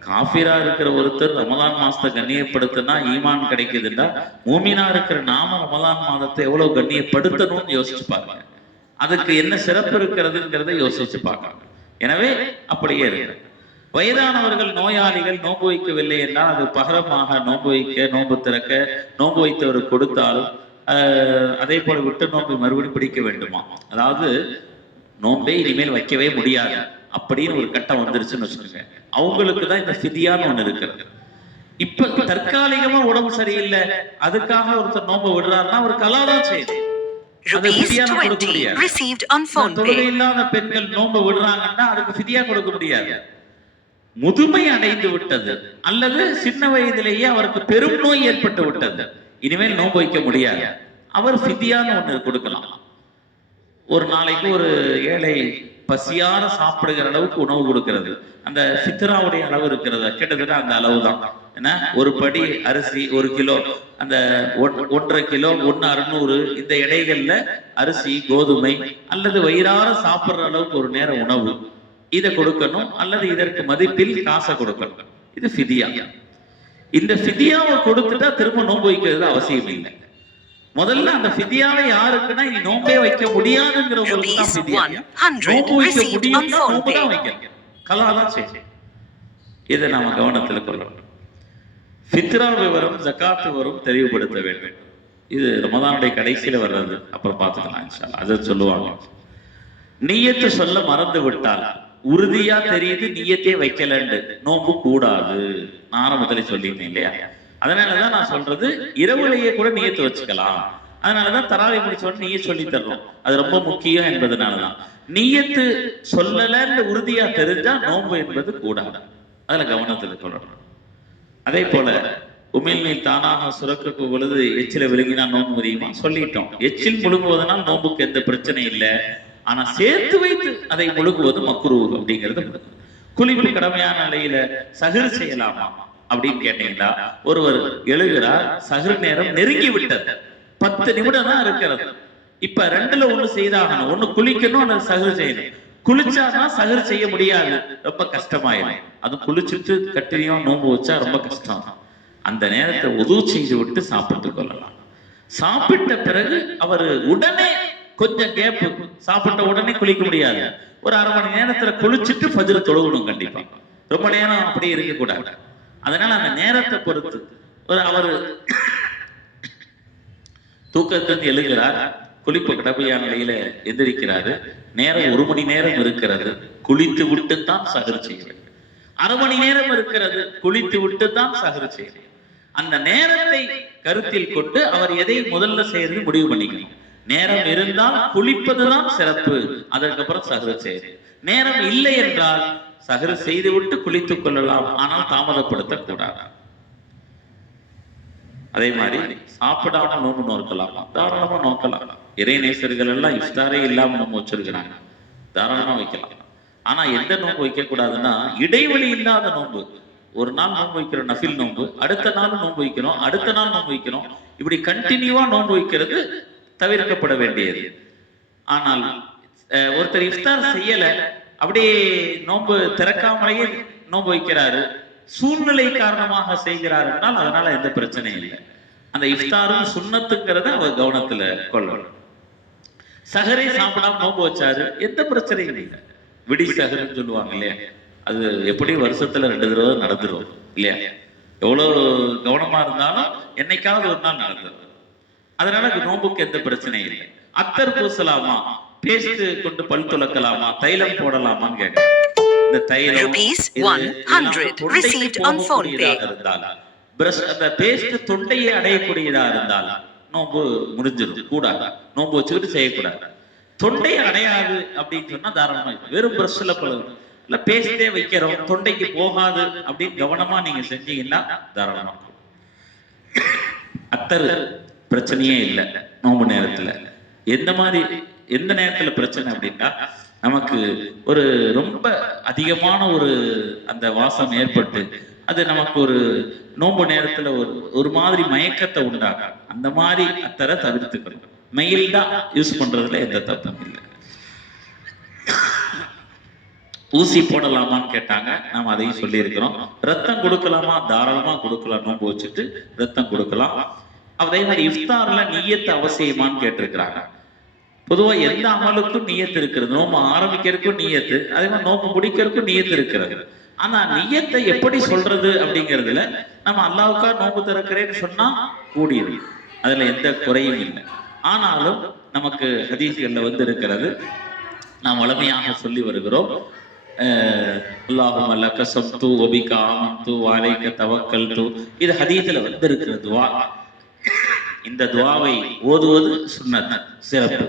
காஃபிரா இருக்கிற ஒருத்தர் ரமலான் மாசத்தை கண்ணியப்படுத்தினா ஈமான் கிடைக்குதுன்னா, மூமினா இருக்கிற நாம ரமலான் மாதத்தை எவ்வளவு கண்ணியப்படுத்தணும்னு யோசிச்சு பாருங்க. அதுக்கு என்ன சிறப்பு இருக்கிறதுங்கிறத யோசிச்சு பார்க்கணும். எனவே அப்படியே இருக்கு. வயதானவர்கள், நோயாளிகள் நோன்பு வைக்கவில்லை என்றால் அது பகரமாக நோன்பு வைக்க, நோன்பு திறக்க, நோன்பு வைத்தவர் கொடுத்தாலும் அதே போல விட்டு நோன்பை மறுபடியும் பிடிக்க வேண்டுமா? அதாவது நோன்பை இனிமேல் வைக்கவே முடியாது அப்படின்னு ஒரு கட்டம் வந்துருச்சுன்னு வச்சுக்கோங்க, அவங்களுக்கு தான் இந்த ஃபிதியான்னு ஒண்ணு இருக்கிறது. இப்ப தற்காலிகமா உடம்பு சரியில்லை அதுக்காக ஒருத்தர் நோன்பை விடுறாருன்னா ஒரு கலாதான் செய்யுது. தொழுகை இல்லாத பெண்கள் நோன்பு விடுறாங்கன்னா அதுக்கு ஃபிதியா கொடுக்க முடியாது. முதுமை அடைந்து விட்டது அல்லது சின்ன வயதிலேயே அவருக்கு பெரும் நோய் ஏற்பட்டு விட்டது, இனிமேல் நோன்பு வைக்க முடியாது, அவர் ஃபிதியான்னு ஒண்ணு கொடுக்கலாம். ஒரு நாளைக்கு ஒரு ஏழை பசியார சாப்பிடுகிற அளவுக்கு உணவு கொடுக்கிறது, அந்த ஃபித்ராவுடைய அளவு இருக்கிறது, கிட்டத்தட்ட அந்த அளவு தான். ஏன்னா ஒரு படி அரிசி 1 கிலோ, அந்த 1.5 கிலோ 1/600 இந்த எடைகள்ல அரிசி கோதுமை அல்லது வயிறார சாப்பிடுற அளவுக்கு ஒரு நேர உணவு இதை கொடுக்கணும், அல்லது இதற்கு மதிப்பில் காசை கொடுக்கணும். இது ஃபிதியா. இந்த ஃபிதியாவை கொடுத்துட்டா திரும்ப நோன்பு வைக்கிறது அவசியம் இல்லை. முதல்ல அந்த ஃபிதியாவை யாருக்குன்னா இனி நோன்பே வைக்க முடியாதுங்கிறவங்களுக்கு தான் ஃபிதியா. நோன்பு வைக்க முடியும்னா நோன்பு தான் வைக்கணும், கலாதான் செய்யணும். இதை நாம கவனத்தில் கொள்ளணும். ஃபித்ரா விவரம் ஜகாத் விவரம் தெளிவுபடுத்த வேண்டும். இது ரமதானுடைய கடைசியில வர்றது, அப்புறம் பார்த்துக்கலாம் இன்ஷா அல்லாஹ். அதை சொல்லுவாங்க, நியத்து சொல்ல மறந்து விட்டால் உறுதியா தெரியுது நியத்தே வைக்கலன்னு நோன்பு கூடாது. நான் ஆரம்பத்தில் சொல்லியிருந்தேன் இல்லையா? அதனாலதான் நான் சொல்றது இரவுலேயே கூட நியத்து வச்சுக்கலாம். அதனாலதான் தராவி முடிச்சோன்னு நியத் சொல்லி தர்றோம், அது ரொம்ப முக்கியம் என்பதனாலதான். நியத்து சொல்லலன்னு உறுதியா தெரிஞ்சா நோன்பு என்பது கூடாது, அதுல கவனத்தில் கொள்ளணும். அதே போல உமிழ்நீர் தானாக சுரக்க பொழுது எச்சில விழுங்கினா நோன்பு முடியுமா? சொல்லிட்டோம். எச்சில் முழுங்குவதனால் நோன்புக்கு எந்த பிரச்சனை இல்லை. ஆனா சேர்த்து வைத்து அதை முழுங்குவது மக்ரூ அப்படிங்கிறது. குளிப்பு கடமையான நிலையில சஹர் செய்யலாமா அப்படின்னு கேட்டீங்களா? ஒருவர் எழுகிறார், சஹர் நேரம் நெருங்கி விட்டது, 10 நிமிடம் தான் இருக்கிறது, இப்ப 2ல 1 செய்தாகணும், ஒண்ணு குளிக்கணும் அல்லது சஹர் செய்யணும். குளிச்சானா சஹர் செய்ய முடியாது, ரொம்ப கஷ்டமாயிடும். அது குளிச்சுட்டு கட்டினியும் நோன்பு வச்சா ரொம்ப கஷ்டம். அந்த நேரத்தை உது செய்து விட்டு சாப்பிட்டு கொள்ளலாம். சாப்பிட்ட பிறகு அவர் உடனே கொஞ்சம் கேப், சாப்பிட்ட உடனே குளிக்க முடியாது, ஒரு 1/2 மணி நேரத்துல குளிச்சுட்டு ஃபஜ்ர் தொழுகணும் கண்டிப்பா. ரொம்ப நேரம் அப்படியே இருக்கக்கூடாது. அதனால அந்த நேரத்தை பொறுத்து அவர் தூக்கத்திலிருந்து எழுகிறார், குளிப்பு கடமையான நிலையில எந்திரிக்கிறாரு, நேரம் 1 மணி நேரம் இருக்கிறது, குளித்து விட்டு தான் சஹர் செய்ய வேண்டும். 1/2 மணி நேரம் இருக்கிறது, குளித்து விட்டு தான் சஹர் செய்ய வேண்டும். அந்த நேரத்தை கருத்தில் கொண்டு அவர் எதை முதல்ல செய்யறது முடிவு பண்ணிக்கணும். நேரம் இருந்தால் குளிப்பதுதான் சிறப்பு, அதற்கப்புறம் சஹர் செய்யணும். நேரம் இல்லை என்றால் சஹர் செய்து விட்டு குளித்துக் கொள்ளலாம், ஆனால் தாமதப்படுத்த கூடாது. அதே மாதிரி சாப்பிடாம நோன்பு நோக்கலாமா? தாராளமா நோக்கலாம். இறைநேசர்கள் எல்லாம் இஃப்தாரே இல்லாம நோன்பு வச்சிருக்கிறாங்க, தாராளமா வைக்கலாம். ஆனா எந்த நோன்பு வைக்க கூடாதுன்னா இடைவெளி இல்லாத நோன்பு. ஒரு நாள் நோன்பு வைக்கிறோம் நஃபில் நோன்பு, அடுத்த நாள் நோன்பு வைக்கிறோம், அடுத்த நாள் நோன்பு வைக்கிறோம், இப்படி கண்டினியூவா நோன்பு வைக்கிறது தவிர்க்கப்பட வேண்டியது. ஆனால் ஒருத்தர் இஃப்தார் செய்யல, அப்படியே நோன்பு திறக்காமலேயே நோன்பு வைக்கிறாரு, சூழ்நிலை காரணமாக செய்கிறார் என்றால் அதனால எந்த பிரச்சனையும் இல்லை. அந்த இஃப்தாரும் சுன்னத்துங்கிறத அவர் கவனத்துல கொள்ளணும். சஹரே சாப்பிடாம நோன்பு வச்சாரு, எந்த பிரச்சனையும் இல்லை. விடி சஹர்ன்னு சொல்லுவாங்க இல்லையா, அது எப்படி வருஷத்துல 2 தடவை நடந்துரும் இல்லையா? எவ்வளவு கவனமா இருந்தாலும் என்னைக்காவது ஒரு நாள் நடந்துரும். அதனால நோன்புக்கு எந்த பிரச்சனையும் இல்லை. அத்தர் பூசலாமா, பேஸ்ட் கொண்டு பல் துலக்கலாமா, தைலம் போடலாமான்னு கேட்கலாம். இந்த தைலம் இருந்தால் பிரஷ், அந்த பேஸ்ட் தொண்டையை அடையக்கூடியதா இருந்தால் நோன்பு முடிஞ்சிடும், கூடாது. நோன்பு வச்சுக்கிட்டு செய்யக்கூடாது. தொண்டையை அடையாது அப்படின்னு சொன்னா தாராளமா வெறும் பிரஷ்ல பழகும், இல்ல பேஸ்டே வைக்கிறோம் தொண்டைக்கு போகாது அப்படின்னு கவனமா நீங்க செஞ்சீங்கன்னா தாராளமா. அத்தர் பிரச்சனையே இல்லை நோன்பு நேரத்துல. எந்த நேரத்துல பிரச்சனை அப்படின்னா, நமக்கு ஒரு ரொம்ப அதிகமான அந்த வாசம் ஏற்பட்டு அது நமக்கு ஒரு நோன்பு நேரத்துல ஒரு மாதிரி மயக்கத்தை உண்டாகும். அந்த மாதிரி அத்தரை தவிர்த்துக்கணும். மெயில்டா யூஸ் பண்றதுல எந்த தப்பும் இல்லை. ஊசி போடலாமான்னு கேட்டாங்க, நாம அதையும் சொல்லி இருக்கிறோம். ரத்தம் கொடுக்கலாமா? தாராளமா கொடுக்கலாம். நோன்பு வச்சுட்டு ரத்தம் கொடுக்கலாம். அதே மாதிரி இஃப்தார்ல நியத்து அவசியமான்னு கேட்டிருக்கிறாங்க. பொதுவா எந்த அமலுக்கும் நியத்து இருக்கிறது. நோம்பு ஆரம்பிக்கிறதுக்கும் நியத்து, அதே மாதிரி நோம்பு முடிக்கிறதுக்கும் நியத்து இருக்கிறது. ஆனா நியத்தை எப்படி சொல்றது அப்படிங்கிறதுல நம்ம அல்லாவுக்கா நோம்பு திறக்கிறேன்னு சொன்னா கூடியது, அதுல எந்த குறையும் இல்லை. ஆனாலும் நமக்கு ஹதீஸ்கள்ல வந்து இருக்கிறது, நாம் வளமையாக சொல்லி வருகிறோம், அல்லாஹும்ம லக ஸம்து வ பிக ஆமன்து வ அலைக தவக்கல்து. இது ஹதீஸ்ல வந்து இருக்கிற துஆ. இந்த துஆவை ஓதுவது சுன்னத், சிறப்பு.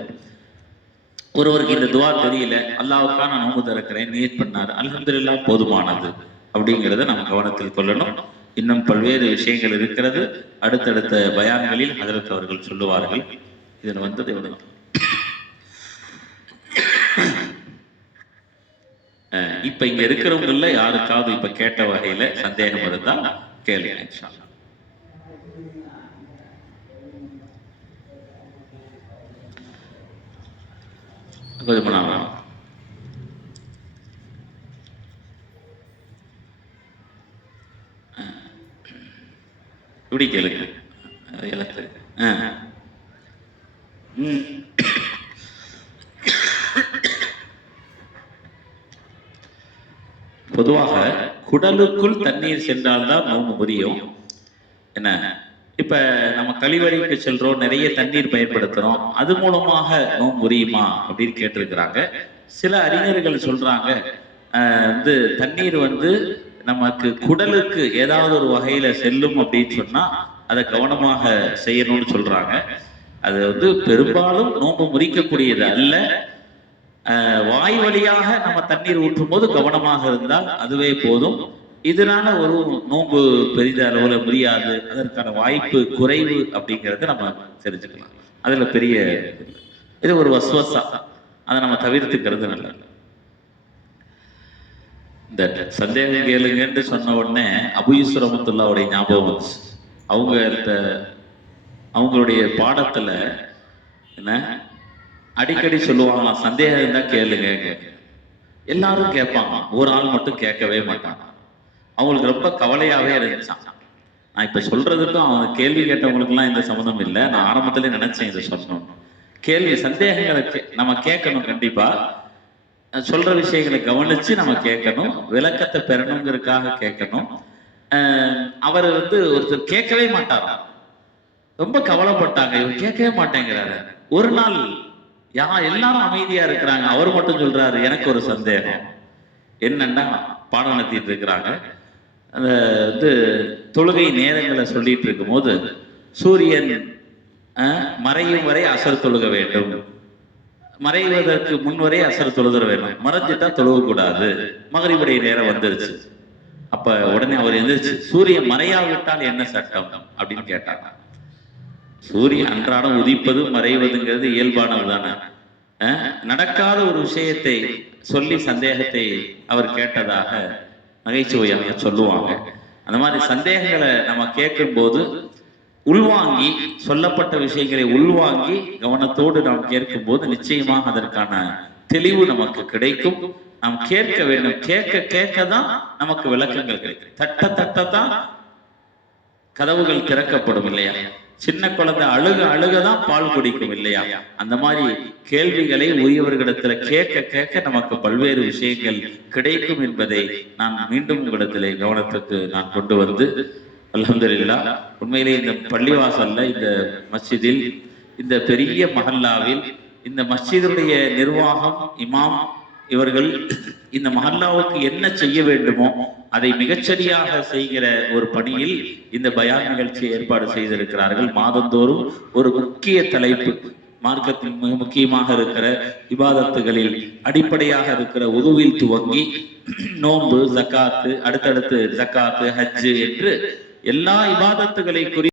ஒருவருக்கு இந்த துஆ தெரியல, அல்லாஹ்வுக்காக நான் நோன்பு திறக்கிறேன் நியத் பண்ணார், அல்ஹம்துலில்லாஹ் போதுமானது அப்படிங்கிறத நம்ம கவனத்தில் கொள்ளணும். இன்னும் பல்வேறு விஷயங்கள் இருக்கிறது, அடுத்தடுத்த பயான்களில் ஹஜ்ரத் அவர்கள் சொல்லுவார்கள். இதில் வந்தது எவ்வளவு. இப்ப இங்க இருக்கிறவங்கள யாருக்காவது இப்ப கேட்ட வகையில சந்தேகம் இருந்தா கேளுங்க இன்ஷா அல்லாஹ். கொஞ்சம் நாள் இப்படி கேளுங்க. பொதுவாக குடலுக்குள் தண்ணீர் சென்றால்தான் நோன்பு முறியும். என்ன, இப்ப நம்ம கழிவறைக்கு செல்றோம், நிறைய தண்ணீர் பயன்படுத்துறோம், அது மூலமாக நோன்பு முறியுமா அப்படின்னு கேட்டிருக்கிறாங்க. சில அறிஞர்கள் சொல்றாங்க, வந்து தண்ணீர் வந்து நமக்கு குடலுக்கு ஏதாவது ஒரு வகையில செல்லும் அப்படின்னு சொன்னா அதை கவனமாக செய்யணும்னு சொல்றாங்க. அது வந்து பெரும்பாலும் நோன்பு முறிக்கக்கூடியது அல்ல. வாய் வழியாக நம்ம தண்ணீர் ஊற்றும் போது கவனமாக இருந்தால் அதுவே போதும். இதனால ஒரு நோன்பு பெரித அளவுல முடியாது, அதற்கான வாய்ப்பு குறைவு அப்படிங்கறத நம்ம தெரிஞ்சுக்கலாம். அதுல பெரிய இது ஒரு வஸ்வசா, அதை நம்ம தவிர்த்துக்கிறது நல்லது. இந்த சந்தேகம் கேளுங்கன்னு சொன்ன உடனே அபூ யூசுப் ரஹ்மத்துல்லாஹி ஞாபகம் வந்துச்சு. அவங்களுடைய பாடத்துல என்ன அடிக்கடி சொல்லுவாங்க, சந்தேகம் இருந்தா கேளுங்க. எல்லாரும் கேட்பாங்க, ஒரு ஆள் மட்டும் கேட்கவே மாட்டாங்க. அவங்களுக்கு ரொம்ப கவலையாவே இருந்துச்சான். நான் இப்ப சொல்றதுக்கும் அவங்க கேள்வி கேட்டவங்களுக்கு எல்லாம் இந்த சம்மந்தம் இல்லை. நான் ஆரம்பத்திலே நினைச்சேன் இதை சொல்லணும். கேள்வி சந்தேகங்களை நம்ம கேட்கணும், கண்டிப்பா சொல்ற விஷயங்களை கவனிச்சு நம்ம கேட்கணும், விளக்கத்தை பெறணுங்கிறதுக்காக கேட்கணும். அவர் வந்து ஒருத்தர் கேட்கவே மாட்டாராம், ரொம்ப கவலைப்பட்டாங்க, இவர் கேட்கவே மாட்டேங்கிறாரு. ஒரு நாள் எல்லாரும் அமைதியா இருக்கிறாங்க, அவர் மட்டும் சொல்றாரு, எனக்கு ஒரு சந்தேகம். என்னன்னா, பாடம் நடத்திட்டு இருக்கிறாங்க, அந்த வந்து தொழுகை நேரங்களை சொல்லிட்டு இருக்கும் போது சூரியன் மறையும் வரை அசர் தொழுக வேண்டும், மறைவதற்கு முன்வரை அசர் தொழுதர வேண்டும், மறைஞ்சிட்டா தொழுக கூடாது, மகரிபுடைய நேரம் வந்துருச்சு. அப்ப உடனே அவர் எந்திரிச்சு, சூரியன் மறையாவிட்டால் என்ன சட்டம் அப்படின்னு கேட்டாங்க. சூரியன் அன்றாடம் உதிப்பது மறைவதுங்கிறது இயல்பானது தானே. நடக்காத ஒரு விஷயத்தை சொல்லி சந்தேகத்தை அவர் கேட்டதாக நகைச்சுவையாக சொல்லுவாங்க. அந்த மாதிரி சந்தேகங்களை நம்ம கேட்கும் போது உள்வாங்கி, சொல்லப்பட்ட விஷயங்களை உள்வாங்கி கவனத்தோடு நாம் கேட்கும் போது நிச்சயமாக அதற்கான தெளிவு நமக்கு கிடைக்கும். நாம் கேட்க வேண்டும், கேட்க கேட்கதான் நமக்கு விளக்கங்கள் கிடைக்கும். தட்ட தட்டத்தான் கதவுகள் திறக்கப்படும் இல்லையா? சின்ன குழந்தை அழுக அழுகதான் பால் குடிக்கும் இல்லையா? அந்த மாதிரி கேள்விகளை உரியவர்களிடத்துல கேட்க கேட்க நமக்கு பல்வேறு விஷயங்கள் கிடைக்கும் என்பதை நான் மீண்டும் உங்களிடத்திலே கவனத்துக்கு நான் கொண்டு வந்து, அல்ஹம்துலில்லாஹ், உண்மையிலே இந்த பள்ளிவாசல்ல, இந்த மஸ்ஜிதில், இந்த பெரிய மஹல்லாவில், இந்த மஸ்ஜிதுடைய நிர்வாகம், இமாம் இவர்கள் இந்த மஹல்லாவுக்கு என்ன செய்ய வேண்டுமோ அதை மிகச்சரியாக செய்கிற ஒரு பணியில் இந்த பயான் நிகழ்ச்சியை ஏற்பாடு செய்திருக்கிறார்கள். மாதந்தோறும் ஒரு முக்கிய தலைப்பு, மார்க்கத்தில் மிக முக்கியமாக இருக்கிற இபாதத்துகளில் அடிப்படையாக இருக்கிற உதுவில் துவங்கி நோன்பு, ஜக்காத்து, அடுத்தடுத்து ஜக்காத்து, ஹஜ்ஜு என்று எல்லா இபாதத்துகளை குறித்து